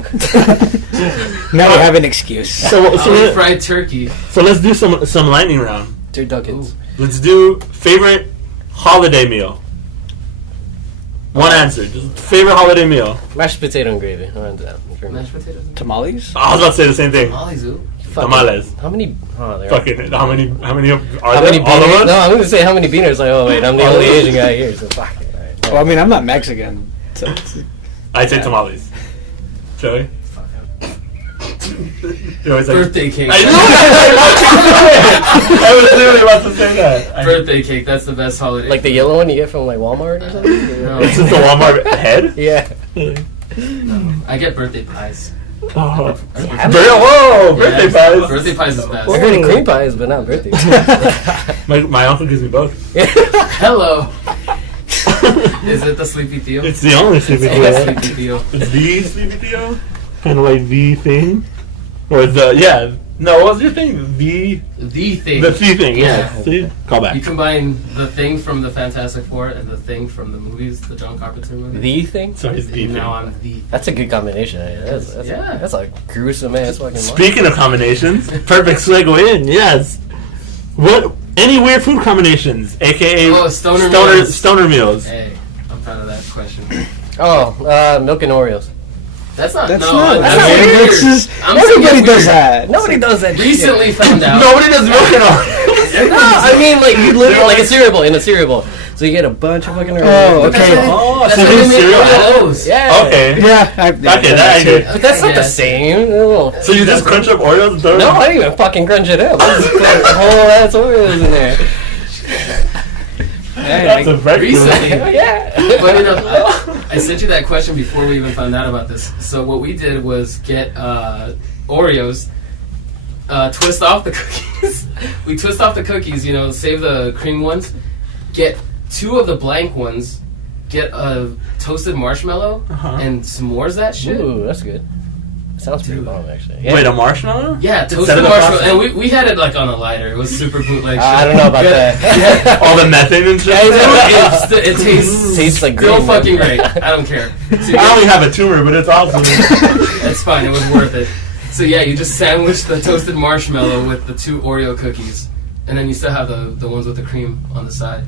Now you have an excuse. so Fried turkey. let's do some lightning round. Turduckets. Let's do favorite holiday meal. One answer. Just favorite holiday meal. Mashed potato and gravy. Around that. Mashed potatoes. Tamales? I was about to say the same thing. Tamales, ooh. Tamales. How many? Oh, there Fucking how many are How there? many All of beaners? us? No, I'm gonna say how many beaners. Like, oh wait, I'm the only Asian guy here, so fuck it. All right. Well, I mean, I'm not Mexican. So it's- I'd say tamales. Joey? You're always like, Birthday cake. I knew it! I was literally about to say that. Birthday cake. That's the best holiday. Like the yellow one you get from like Walmart or something. No. It's just the Walmart head? Yeah. I get birthday pies. Oh. Yeah, Whoa! Birthday pies! Birthday pies is I best. heard of cream pies, but not birthday pies. My uncle gives me both. Hello. Is it the Sleepy Theo? It's the only Sleepy Oh, Theo. Sleepy Theo. It's the Sleepy Theo? Kind of like the thing? Or the, yeah. No, what was your thing? The thing. The thing, yeah. Yeah. See? Call You back. combine the thing from the Fantastic Four and the thing from the movies, the John Carpenter movie. The thing? So he's the And now thing. I'm the. That's a good combination. That's Yeah. that's a gruesome ass fucking. Speaking of combinations, perfect segue in, yes. What, any weird food combinations, aka Oh, stoner meals. stoner meals. Hey, I'm proud of that question. Oh, milk and Oreos. That's not. That's no, not. that's That's weird. weird. This is- I'm Everybody saying does weird. that. Nobody does that. Recently found out. Nobody does milk and Oreos. No, I mean like you literally like a cereal bowl in a cereal bowl. So you get a bunch of fucking Oreos. Oh, That's okay. Oh, That's so what there's they make cereal all out? those. Yeah. Okay. Yeah. Okay, that I do. But that's not Yeah. the same. No, So you just crunch up Oreos and throw no, them? I didn't even fucking crunch it up. I just put whole ass Oreos in there. That's a breakfast. Recently. Yeah. But you know, I sent you that question before we even found out about this. So what we did was get Oreos, twist off the cookies. We twist off the cookies, you know, save the cream ones, get 2 of the blank ones, get a toasted marshmallow, Uh-huh. and s'mores that shit. Ooh, that's good. Sounds pretty Dude. bomb actually. Wait, a marshmallow? Yeah, Instead toasted of the marshmallow. frosting? And we had it like on a lighter. It was super bootleg shit. I don't know about Yeah. that. All the methane and shit? It tastes Tastes like still green, fucking man. great. I don't care. So you I only have a tumor, but it's awesome. That's fine. It was worth it. So yeah, you just sandwich the toasted marshmallow with the 2 Oreo cookies, and then you still have the ones with the cream on the side.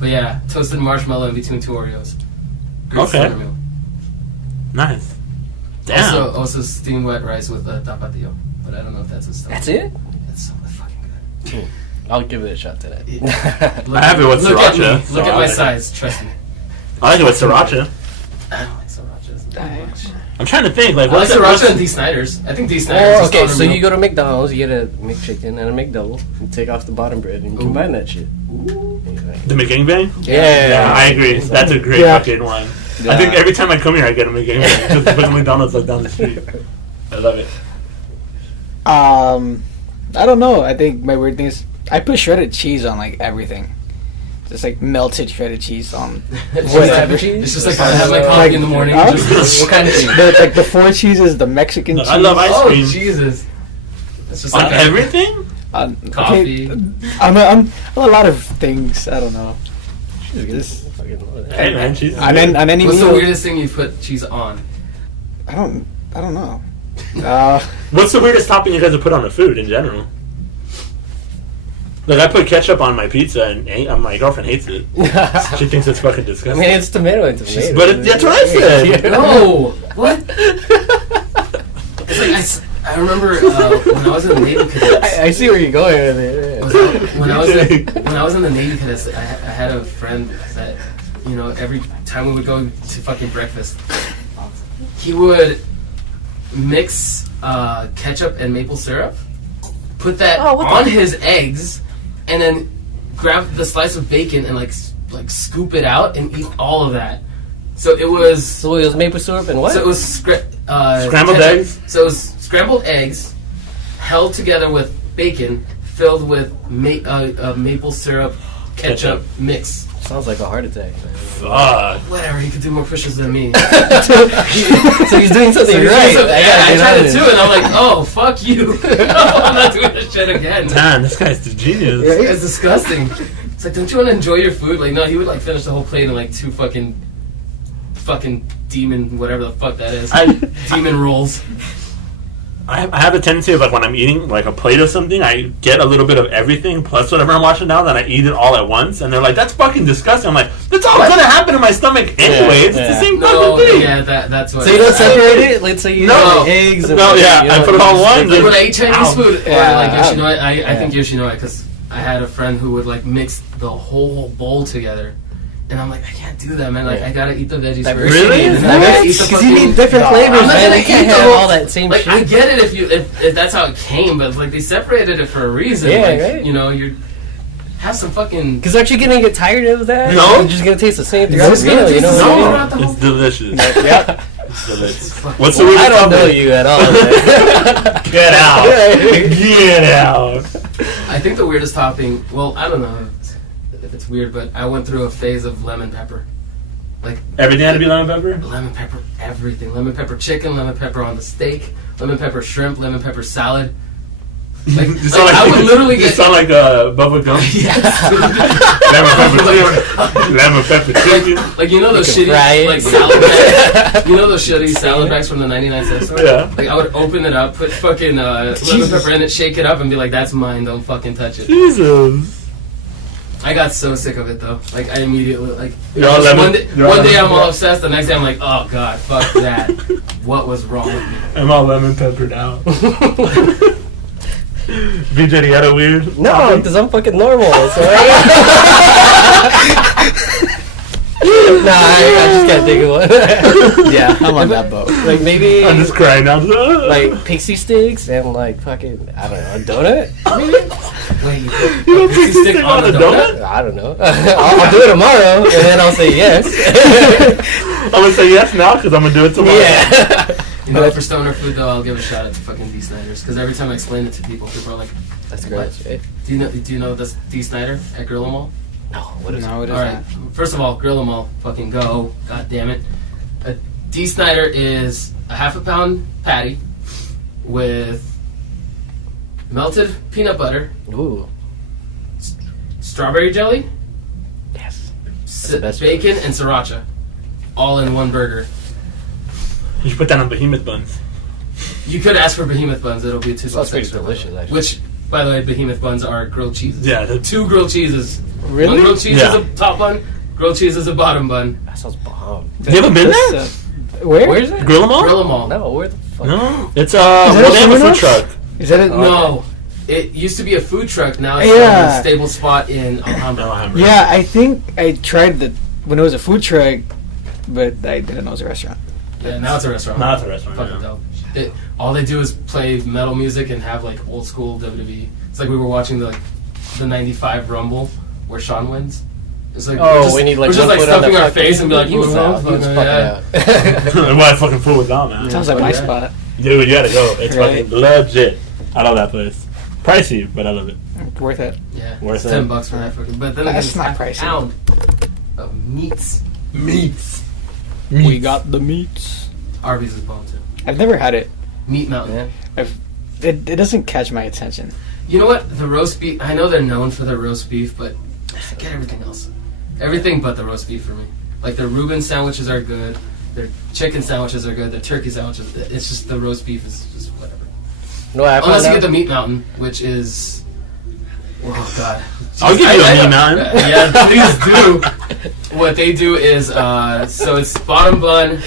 But yeah, toasted marshmallow in between 2 Oreos. Great Okay. starter meal. Nice. Damn. Also steamed white rice with tapatio. But I don't know if that's a stuff. That's it? That's so fucking good. I'll give it a shot today. I have it with Look at sriracha. me. Look at my size. Trust me. I like it with sriracha. I don't like sriracha that much. I'm trying to think. Like, I like what's sriracha and D. Snyder's. I think D. Snyder's. Okay, so you go to McDonald's, you get a McChicken and a McDouble, you take off the bottom bread, and you combine that shit. the McGangbang? Yeah, I agree. That's a great fucking one. I think every time I come here, I get a McGangbang because the McDonald's like down the street. I love it. I don't know. I think my weird thing is I put shredded cheese on like everything. Just like melted shredded cheese on whatever. It's just like I have my coffee in the morning. Huh? Just, what kind of cheese? Like the 4 cheeses, the Mexican No, cheese. I love ice Oh cream. Jesus! It's just On like everything? Coffee. I'm a lot of things. I don't know. Just, Hey man, cheese. is on good. any What's the meal, weirdest thing you've put cheese on? I don't know. What's the weirdest topping you guys have put on a food in general? Like, I put ketchup on my pizza, and my girlfriend hates it. She thinks it's fucking I disgusting. mean, it's tomato and tomato. But that's what I said. No! What? It's like I remember when I was in the Navy Cadets. I see where you're going with it. When I was in the Navy Cadets, I had a friend that, you know, every time we would go to fucking breakfast, he would mix ketchup and maple syrup, put that on his eggs, and then grab the slice of bacon and like scoop it out and eat all of that. So it was. So it was maple syrup and what? So it was Scrambled ketchup. eggs? So it was scrambled eggs held together with bacon filled with maple syrup ketchup mix. Sounds like a heart attack. Fuck. Whatever, he could do more pushes than me. So he's doing something right. I tried it too, and I'm like, oh, fuck you. No, I'm not doing this shit again. Man, this guy's the genius. It's disgusting. It's like, don't you want to enjoy your food? Like, no, he would like finish the whole plate in like 2 fucking demon, whatever the fuck that is. Demon rolls. I have a tendency of, like, when I'm eating, like, a plate of something, I get a little bit of everything plus whatever I'm watching now, then I eat it all at once, and they're like, that's fucking disgusting. I'm like, that's all gonna happen in my stomach anyway. It's the same No, fucking thing. yeah, that's what. So you don't separate it? Let's say you No. have eggs. And No, yeah, you I know, put it all in one. Like when I eat Chinese food, or like Yeah. Yoshinoya, I think Yoshinoya, because I had a friend who would like mix the whole bowl together. And I'm like, I can't do that, man. Like, I gotta eat the veggies first. Really? And then I gotta eat the Because you fucking... need different flavors, I'm not man. gonna You can't eat the have whole- all that same like, shit. I get it if that's how it came, but like they separated it for a reason. Yeah, like, right. You know, you have some fucking. Because aren't you gonna get tired of that? No. You're just gonna taste the same thing. It's just gonna taste the same No, throughout the whole- it's delicious. Yeah. It's delicious. What's the Well, weirdest I don't know topping? you at all. Man. Get out. Get out. I think the weirdest topping. Well, I don't know if it's weird, but I went through a phase of lemon pepper. Like Everything had to be lemon pepper? lemon pepper, everything. Lemon pepper chicken, lemon pepper on the steak, lemon pepper shrimp, lemon pepper salad. Like, You sound I would literally you get. sound like Bubba Gump. Lemon pepper chicken. Like you know those You can fry shitty it. like salad bags. You know those shitty salad bags from the 99-cent store. Yeah. Like I would open it up, put fucking lemon pepper in it, shake it up, and be like, "That's mine. Don't fucking touch it." Jesus. I got so sick of it though. Like I immediately like. You're all just lemon- one day, you're all one day lemon I'm all pepper. obsessed. The next day I'm like, "Oh god, fuck that. What was wrong with me?" I'm all lemon peppered out. BJ, you got a weird? No, because I'm fucking normal. So Nah, I just can't think of one. Yeah, I'm on that boat. Like maybe I'm just crying now. like pixie sticks and like fucking I don't know, a donut. Maybe Wait, you You put don't pixie stick on a donut? I don't know. I'll do it tomorrow and then I'll say yes. I'm gonna say yes now because I'm gonna do it tomorrow. Yeah. You know, for stoner food though, I'll give a shout out to fucking D. Snyder's because every time I explain it to people, people are like, That's gross, right? Do you know this D. Snyder at Grill 'Em All? No, what is No, it is All right. First of all, Grill 'Em All, fucking go! God damn it! A D. Snyder is a half a pound patty with melted peanut butter, it? Ooh, strawberry jelly, yes. the best bacon, and sriracha, all in one burger. You should put that on behemoth buns. You could ask for behemoth buns; it'll be $2 Sounds pretty extra. delicious, actually. Which, by the way, behemoth buns are grilled cheeses. Yeah. 2 grilled cheeses. Really? One grilled cheese Yeah. is a top bun. Grilled cheese is a bottom bun. That sounds bomb. You ever been there? Where? Where is it? Grill 'em all? Grill 'em all. No, where the fuck? No, it's that well, they have a food Domino's? truck. Is that it? No, it used to be a food truck. Now it's Yeah. a stable spot in Alhambra. Alhambra. Yeah, I think I tried when it was a food truck, but I didn't know it was a restaurant. Yeah, now it's a restaurant. Now it's a restaurant. Fucking Yeah. dope. All they do is play metal music and have like old school WWE. It's like we were watching the '95 Rumble where Shawn wins. It's like We need like we're just one like foot on the stuffing our fucking- face and be like, he was out. He was fucking, fucking out. What fucking food was that, man? Sounds like my yeah. spot. Dude, you gotta go. It's Right. fucking legit. I love that place. Pricey, but I love it. Worth it. Yeah, Worth it's it. $10 for that fucking. But then That's again, not it's pricey. a pound of meats. Meats. We got the meats. Arby's is bomb too. I've never had it. Meat Mountain. Yeah. It doesn't catch my attention. You know what? The roast beef. I know they're known for their roast beef, but get everything else. Everything but the roast beef for me. Like their Reuben sandwiches are good. Their chicken sandwiches are good. Their turkey sandwiches. It's just the roast beef is just whatever. No, I Unless found you out. get the Meat Mountain, which is. Oh God. I'll give you a Meat Mountain. Yeah, please do. What they do is so it's bottom bun,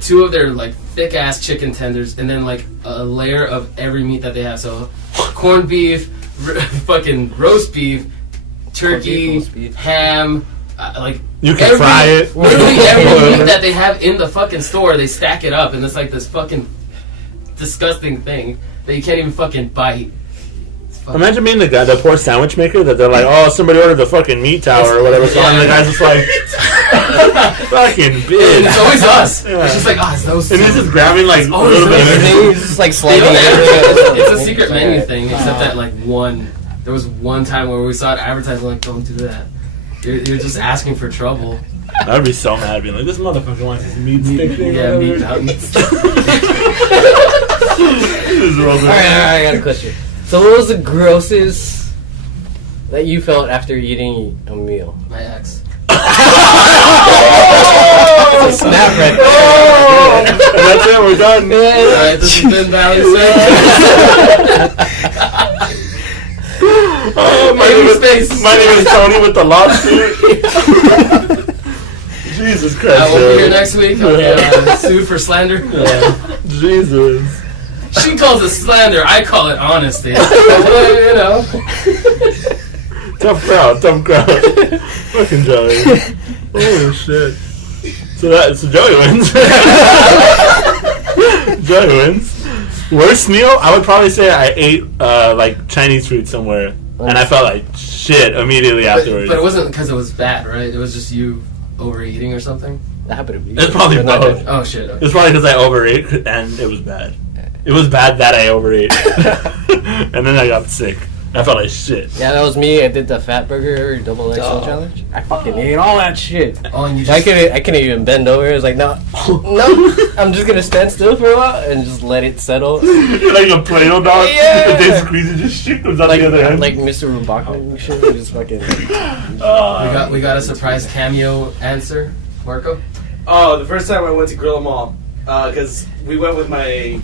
2 of their like thick ass chicken tenders, and then like a layer of every meat that they have. So corned beef, fucking roast beef, turkey, roast beef. ham, like You can fry it. Literally every meat that they have in the fucking store, they stack it up, and it's like this fucking disgusting thing that you can't even fucking bite. It's fucking- Imagine being the poor sandwich maker that they're like, oh, somebody ordered the fucking meat tower or whatever. So and the guy's just like, fucking And bitch. it's always us. Yeah. It's just like, it's those And two. he's just grabbing like a always little bit of those it. He's just like They sliding don't everything. it's a secret menu thing, except that like there was one time where we saw it advertised, like, don't do that. You're just asking for trouble. I'd be so mad being like, this motherfucker wants his meat stick thing. Yeah, or Meat whatever. Mountain. Just roll it. Alright, I got a question. So, what was the grossest that you felt after eating a meal? My ex. It's a snap right there. Oh, that's it, we're done. Alright, this has been Valley Oh, my name is Tony with the lobster. Jesus Christ. I won't be here man. next week. I'll get sued for slander. Jesus. She calls it slander. I call it honesty. You know. Tough crowd. Fucking Joey. Holy shit. So Joey wins. Joey wins. Worst meal? I would probably say I ate like Chinese food somewhere, and I felt like shit immediately afterwards. But it wasn't because it was bad, right? It was just you overeating or something. That happened to me. It's probably But not both. that- Oh shit. Okay. It's probably because I overate and it was bad. It was bad that I overate, and then I got sick. I felt like shit. Yeah, that was me. I did the fat burger double XL challenge. I fucking ate all that shit. Oh, and you I just couldn't even bend over. It was like, no, I'm just gonna stand still for a while and just let it settle. You're like a Play-Doh dog. Yeah. If they squeeze it, just shit comes out Like the other end. Mr. Rubaka and shit. Just fucking. we got a surprise cameo answer, Marco. Oh, the first time I went to Grill 'em all, because we went with my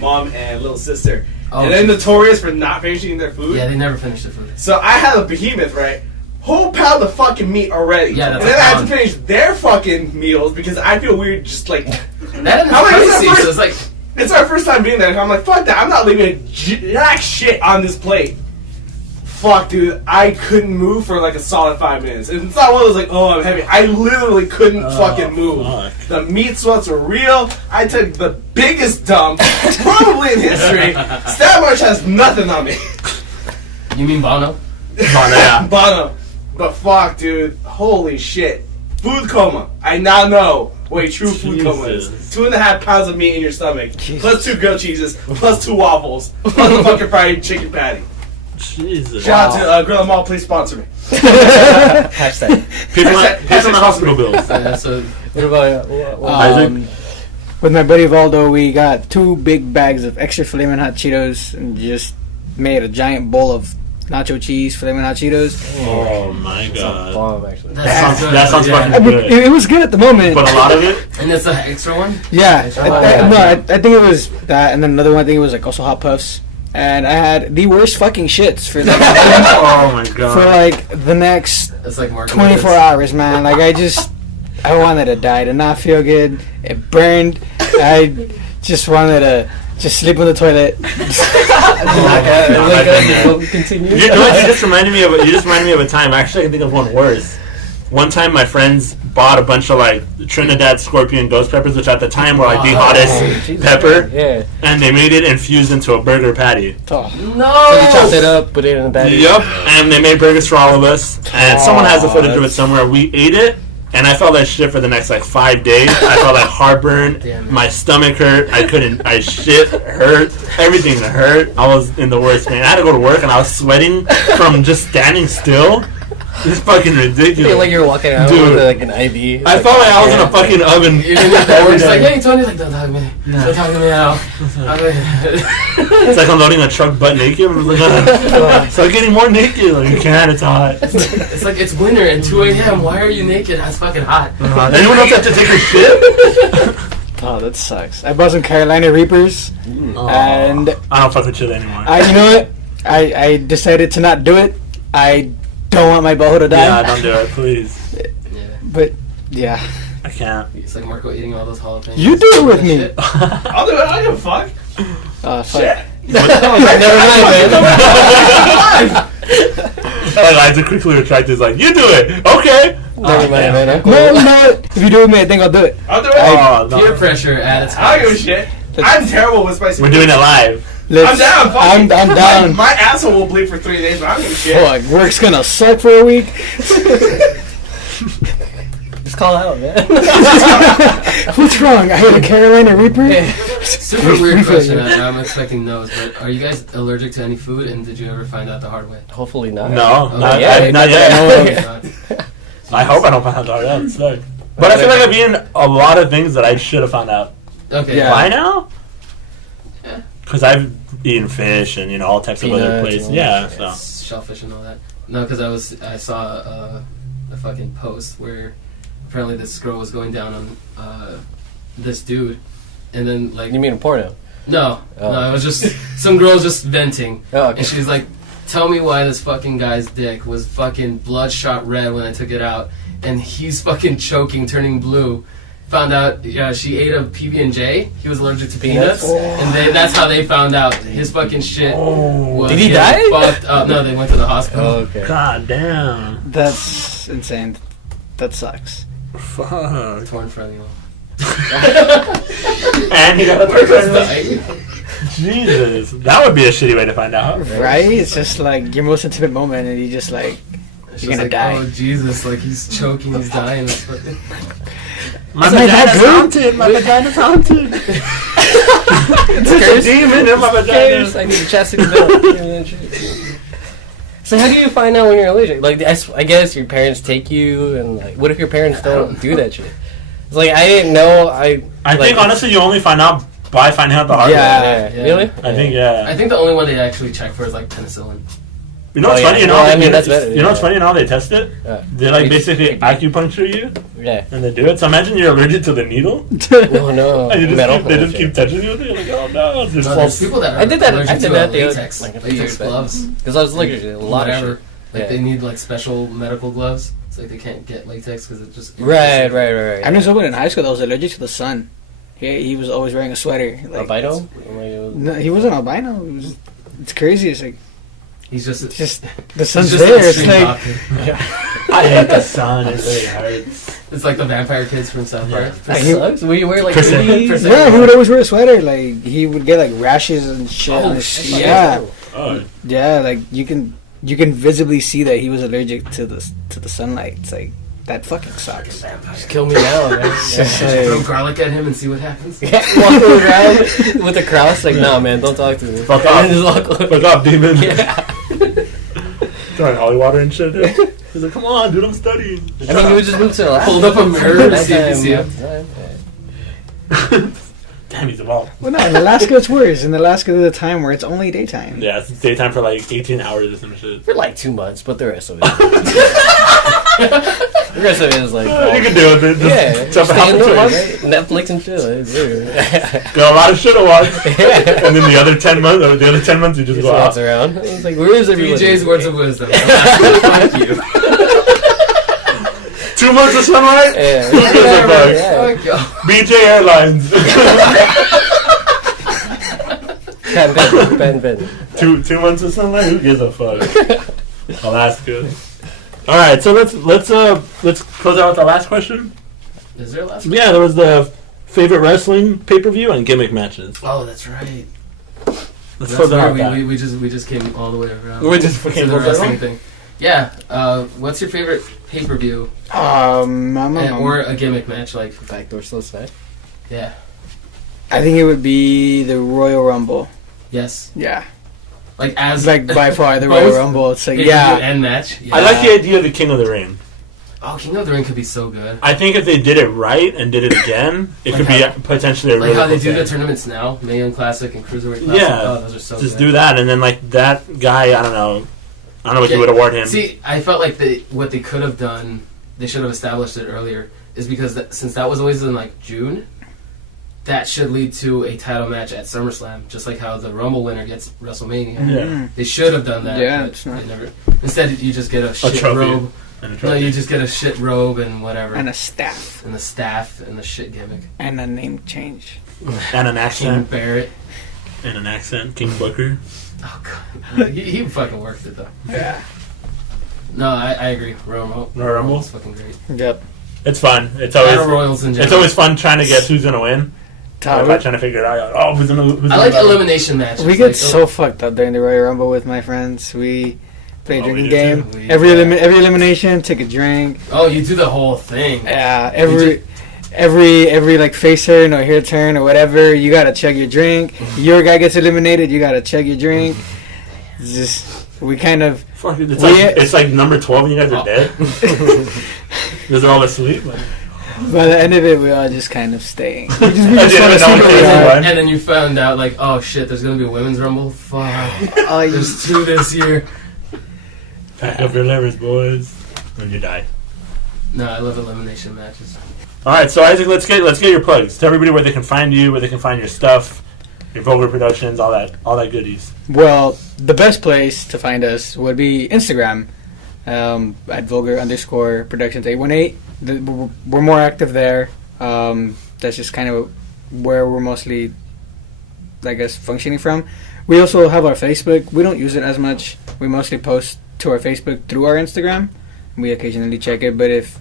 mom and little sister. Oh, and they're notorious for not finishing their food. Yeah, they never finished their food. So I had a behemoth, right? Whole pound of fucking meat already. Yeah, that's and then a I had to pound. finish their fucking meals because I feel weird just like... That is I'm like, crazy. it's So it's like, It's our first time being there, and I'm like, fuck that, I'm not leaving jack shit on this plate. Fuck, dude, I couldn't move for like a solid 5 minutes. And it's not one of those like, oh, I'm heavy. I literally couldn't fucking move. fuck. The meat sweats were real. I took the biggest dump probably in history. Stab March has nothing on me. you mean Bono? Yeah. Bono. But fuck, dude, holy shit. Food coma. I now know what a true food coma is. Jesus. 2.5 pounds of meat in your stomach, plus 2 grilled cheeses, plus 2 waffles, plus a fucking fried chicken patty. Jesus. Shout out to Grill 'em all, please sponsor me. Hashtag. People on Hashtag the hospital bills. So What about Isaac? With my buddy Valdo, we got 2 big bags of extra Flamin' Hot Cheetos and just made a giant bowl of nacho cheese Flamin' Hot Cheetos. Oh my god. bomb actually? that sounds good. That sounds yeah. fucking I mean, good. it was good at the moment. But a lot of it? And it's an extra one. Yeah, yeah. I think it was that, and then another one. I think it was like also hot puffs, and I had the worst fucking shits for like Oh my god. for like the next That's like Marco. 24 hours, man. Like I just I wanted to die. Did not feel good. It burned. I just wanted to just sleep on the toilet. Continue. You know what? You just reminded me of a time. Actually, I can think of one worse. One time, my friends bought a bunch of like Trinidad Scorpion ghost peppers, which at the time were like the hottest pepper. Yeah. And they made it infused into a burger patty. Oh. So you chopped it up, put it in a patty. Yep. And they made burgers for all of us. And someone has the footage of it somewhere. We ate it. And I felt like shit for the next like 5 days. I felt like heartburn. My stomach hurt. I shit hurt. Everything hurt. I was in the worst pain. I had to go to work and I was sweating from just standing still. It's fucking ridiculous. I feel like you're walking out with like an IV. I felt like I was in a fucking oven. You're in the door, it's like, hey, Tony, like, don't talk to me. Don't talk to me now. It's like unloading a truck butt naked. It's like getting more naked. Like, you can't, it's hot. It's like, it's winter at 2 a.m. Why are you naked? That's fucking hot. Anyone else have to take a shit? Oh, that sucks. I bought some Carolina Reapers, and I don't fuck with shit anymore. you know what? I decided to not do it. I don't want my butthole to die. Yeah, don't do it, please. But yeah, I can't. It's like Marco eating all those jalapenos. you do it with me. I'll do it. I don't give a fuck. Oh fuck. Shit. Never mind, man. Like, I had to quickly retract this. Like, you do it. Okay. Never mind, man. I'm cool. No, you know what? If you do it with me, I think I'll do it. I'll do it. Oh, no. Peer pressure at its I don't give a highest. shit. I'm terrible with spicy. We're doing it live. I'm down. Fuck I'm it. down. My asshole will bleed for 3 days, but I don't give a shit. Fuck, work's gonna suck for a week. Just call out, man. What's wrong? I had a Carolina Reaper. Super weird question. I'm expecting no's, but are you guys allergic to any food, and did you ever find out the hard way? Hopefully not. No, Oh, not, yeah, not yet. God. I hope I don't find out. Yeah, it's like, but I feel like I've eaten a lot of things that I should have found out Okay. Yeah. by now. Yeah. Because I've eaten fish and all types of other Peanuts places. and- Yeah, so. Shellfish and all that. No, because I saw a fucking post where apparently this girl was going down on this dude, and then like You mean a porno? no, Oh. it was just some girl just venting, Oh, okay. and she's like, "Tell me why this fucking guy's dick was fucking bloodshot red when I took it out, and he's fucking choking, turning blue." Found out she ate a PB&J. He was allergic to peanuts, and that's how they found out his fucking shit. Was Did he getting die? Fucked up. No, they went to the hospital. Oh, okay. God damn. That's insane. That sucks. Fuck. Torn frenulum. And he got a Marco's person. dying. Jesus. That would be a shitty way to find out. Right? It's just like your most intimate moment, and you just like It's You're just gonna like, die. oh Jesus, like he's choking, he's dying. It's fucking- My Isn't that vagina's good? haunted. My vagina's haunted. It's There's a cursed. demon in my Cares? vagina. I need a chastity belt. So how do you find out when you're allergic? Like, I guess your parents take you, and like, what if your parents don't do that shit? It's like I didn't know. I like, think honestly, you only find out by finding out the hard way. Yeah. Yeah, really? I think yeah. I think the only one they actually check for is like penicillin. You know what's Oh, yeah. funny? You know, No, how I they- mean, that's better, you know what's yeah. funny? You know how they test it? They like basically acupuncture you Yeah. and they do it. So imagine you're allergic to the needle Oh no. and you just Metal. they just keep touching you with it. You're like, oh no, it's just No, there's people that are I did that. allergic I did to that the other latex, like latex gloves, because I was allergic to a lot of whatever. shit. Like Yeah. they need like special medical gloves. It's like they can't get latex because it just Right. I knew someone in high school that was allergic to the sun. He was always wearing a sweater. Like, Albino? No, he wasn't albino. It's crazy. It's like He's just it's just the he's sun's just there. an It's extreme like doctor. I hate the sun. It really hurts. It's like the vampire kids from South Park. That He- sucks. Will you wear like Percent. hoodies? yeah, he would always wear a sweater. Like he would get like rashes and shit. Oh, on his, shit. yeah, Oh, yeah. Like you can visibly see that he was allergic to the sunlight. It's like that fucking sucks. Just kill me now, man. Just Throw like, garlic at him and see what happens. Yeah, walking around with a cross, like, no, man, don't talk to me. Fuck And off. then just walk away. fuck off, demon. Yeah. Throwing holy water and shit. Dude. He's like, come on, dude, I'm studying. I mean, you would just move to Alaska. Hold up a mirror to see if you see Nighttime, him. Damn, he's evolved. well, no, in Alaska it's worse. In Alaska, there's a time where it's only daytime. Yeah, it's daytime for like 18 hours or some shit. For like 2 months, but the rest of it. The rest of it is like. You can do it, dude. Just Yeah, jump stay out into indoors, it. right? Netflix and chill. It's weird. Got a lot of shit to watch. Yeah. And then the other 10 months, you just Just go walks out. around. It's like, where is everybody? BJ's words of wisdom. Thank you. 2 months of sunlight? Yeah. Who gives a fuck? Yeah. Fuck, yo. BJ Airlines. Ben. 2 months of sunlight? Who gives a fuck? Alaska. All right, so let's close out with the last question. Is there a last? Yeah, there was the favorite wrestling pay-per-view and gimmick matches. Oh, that's right. Let's That's close it out weird. with that. We just came all the way around. We just to came the full wrestling circle? thing. Yeah. What's your favorite pay-per-view or a gimmick match? Like, Backdoor slow slide. yeah. I think it would be the Royal Rumble. Yes. Yeah. Like as Like by far the Both? Royal Rumble. It's like, pay-per-view yeah. and match. Yeah. I like the idea of the King of the Ring. Oh, King of the Ring could be so good. I think if they did it right and did it again, it Like could how- be potentially a Like really how they cool do the thing. tournaments now, Mae Young Classic and Cruiserweight Classic. Yeah. Oh, those are so Just good. do that, and then like that guy, I don't know what you would award him. See, I felt like what they could have done, they should have established it earlier, is because since that was always in like June, that should lead to a title match at SummerSlam, just like how the Rumble winner gets WrestleMania. Yeah. They should have done that. Yeah, but it's not- they never. Instead, you just get a shit trophy. robe. And a No, trophy. you just get a shit robe and whatever, And a staff. and the staff and the shit gimmick. And a name change. and an King accent. Barrett. And an accent. King Booker. Oh god, he fucking worked it though. Yeah. No, I agree. Royal Rumble? is fucking great. Yep. It's fun. It's Battle always Royals in general. it's always fun trying to guess who's gonna win. Tyler. Trying to figure it out. Oh, who's gonna? I like elimination matches. We get like, so fucked up during the Royal Rumble with my friends. We play a Oh, we drinking do game. too. We- Every elimination, take a drink. Oh, you do the whole thing. Yeah, every like face turn or heel turn or whatever, you gotta chug your drink. Your guy gets eliminated, you gotta chug your drink. It's just we kind of Fuck, it's We- like it's like number 12 and you guys are dead. They're all asleep. Like, by the end of it, we all just kind of staying. We I just didn't wanna know see what where it we was. are. What? And then you found out, like, oh shit, there's gonna be a women's rumble. Fuck, Oh, there's 2 this year. Pack up your livers, boys, when you die. No, I love elimination matches. All right, so Isaac, let's get your plugs. Tell everybody where they can find you, where they can find your stuff, your Vulgar Productions, all that goodies. Well, the best place to find us would be Instagram at vulgar_productions818. We're more active there. That's just kind of where we're mostly, I guess, functioning from. We also have our Facebook. We don't use it as much. We mostly post to our Facebook through our Instagram. We occasionally check it, but if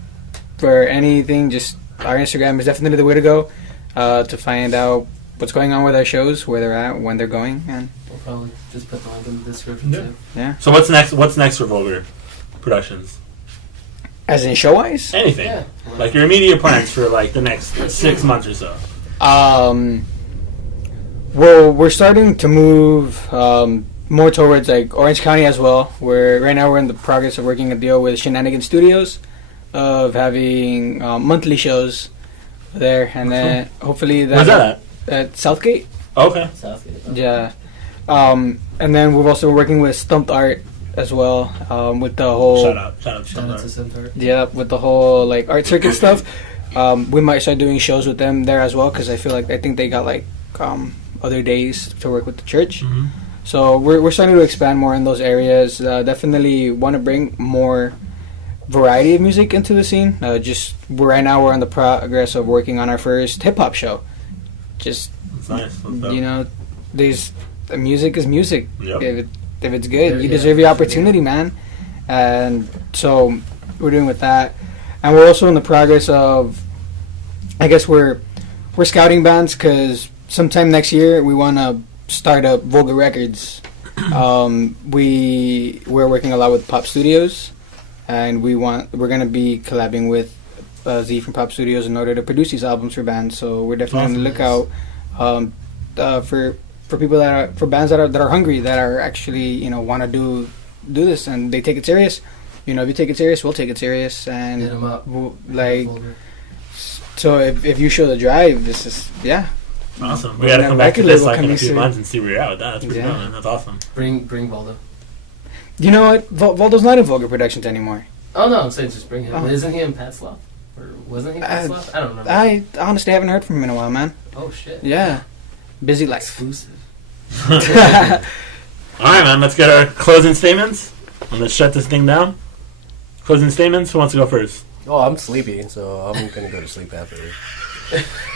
for anything, just our Instagram is definitely the way to go to find out what's going on with our shows, where they're at, when they're going, and We'll probably just put the link in the description Yeah. too. yeah. So what's next? What's next for Vulgar Productions? As in show-wise? Anything? Yeah. Like your immediate plans for like the next 6 months or so. Well, we're starting to move more towards like Orange County as well. Right now we're in the progress of working a deal with Shenanigan Studios of having monthly shows there, and then hopefully Where's that at Southgate. at? Okay. Southgate. Yeah, and then we've also been working with Stumped Art as well with the whole Shout out. Shout out to Centaur. yeah, with the whole like art circuit stuff. We might start doing shows with them there as well because I think they got like other days to work with the church. Mhm. So we're starting to expand more in those areas. Definitely want to bring more variety of music into the scene. Right now we're in the progress of working on our first hip hop show. Just That's nice. That's dope. you know, music is music. Yep. If it's good, you Yeah, deserve your opportunity, man. And so we're doing with that, and we're also in the progress of, I guess we're scouting bands because sometime next year we want to start up Vulgar Records. We're working a lot with Pop Studios, and we're gonna be collabing with Z from Pop Studios in order to produce these albums for bands. So we're definitely on the lookout for people for bands that are hungry, that are actually want to do this, and they take it serious. If you take it serious, we'll take it serious, and Hit 'em up. like Vulgar. so if you show the drive, this is Awesome. We gotta come back to Record this label like in a coming few soon. months and see where you're at with that. That's pretty Yeah. fun. That's awesome. Bring Voldo. You know what? Voldo's not in Vulgar Productions anymore. Oh no, I'm saying just bring him. Oh. Isn't he in Pat Slough? Or wasn't he in Pat Slough? I don't remember. I honestly haven't heard from him in a while, man. Oh shit. Yeah, busy life. Exclusive. All right, man. Let's get our closing statements and let's shut this thing down. Closing statements. Who wants to go first? Oh, I'm sleepy, so I'm gonna go to sleep after.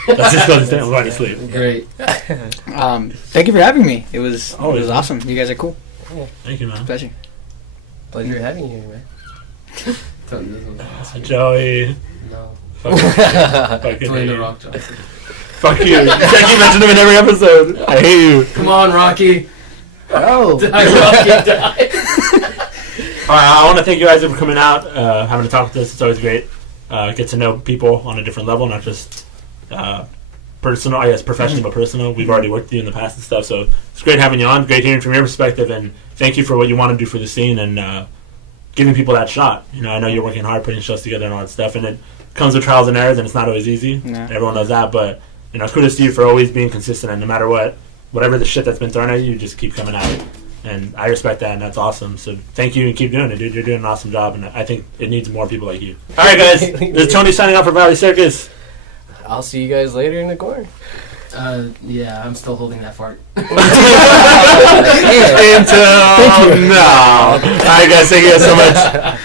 Let's just go to I'm going to sleep. Great. Thank you for having me. It was awesome. You guys are cool. Thank you, man. Pleasure. Pleasure having you here, man. Tell me this one's awesome. Joey. No. Fucking Dwayne The Rock Johnson. Fuck you. You can't keep mentioning him in every episode. I hate you. Come on, Rocky. Oh. Die, Rocky, die. I want to thank you guys for coming out, having a talk with us. It's always great. Get to know people on a different level, not just personal, I guess professional, but personal. We've already worked with you in the past and stuff, so it's great having you on. Great hearing from your perspective, and thank you for what you want to do for the scene and giving people that shot. You know, I know you're working hard putting shows together and all that stuff, and it comes with trials and errors, and it's not always easy. No. Everyone knows that, but you know, kudos to you for always being consistent, and no matter whatever the shit that's been thrown at you, you just keep coming at it. And I respect that, and that's awesome. So thank you, and keep doing it, dude. You're doing an awesome job, and I think it needs more people like you. All right, guys. This is Tony signing off for Valley Circus. I'll see you guys later in the corner. Yeah, I'm still holding that fart. Until now. All right, guys. Thank you guys so much.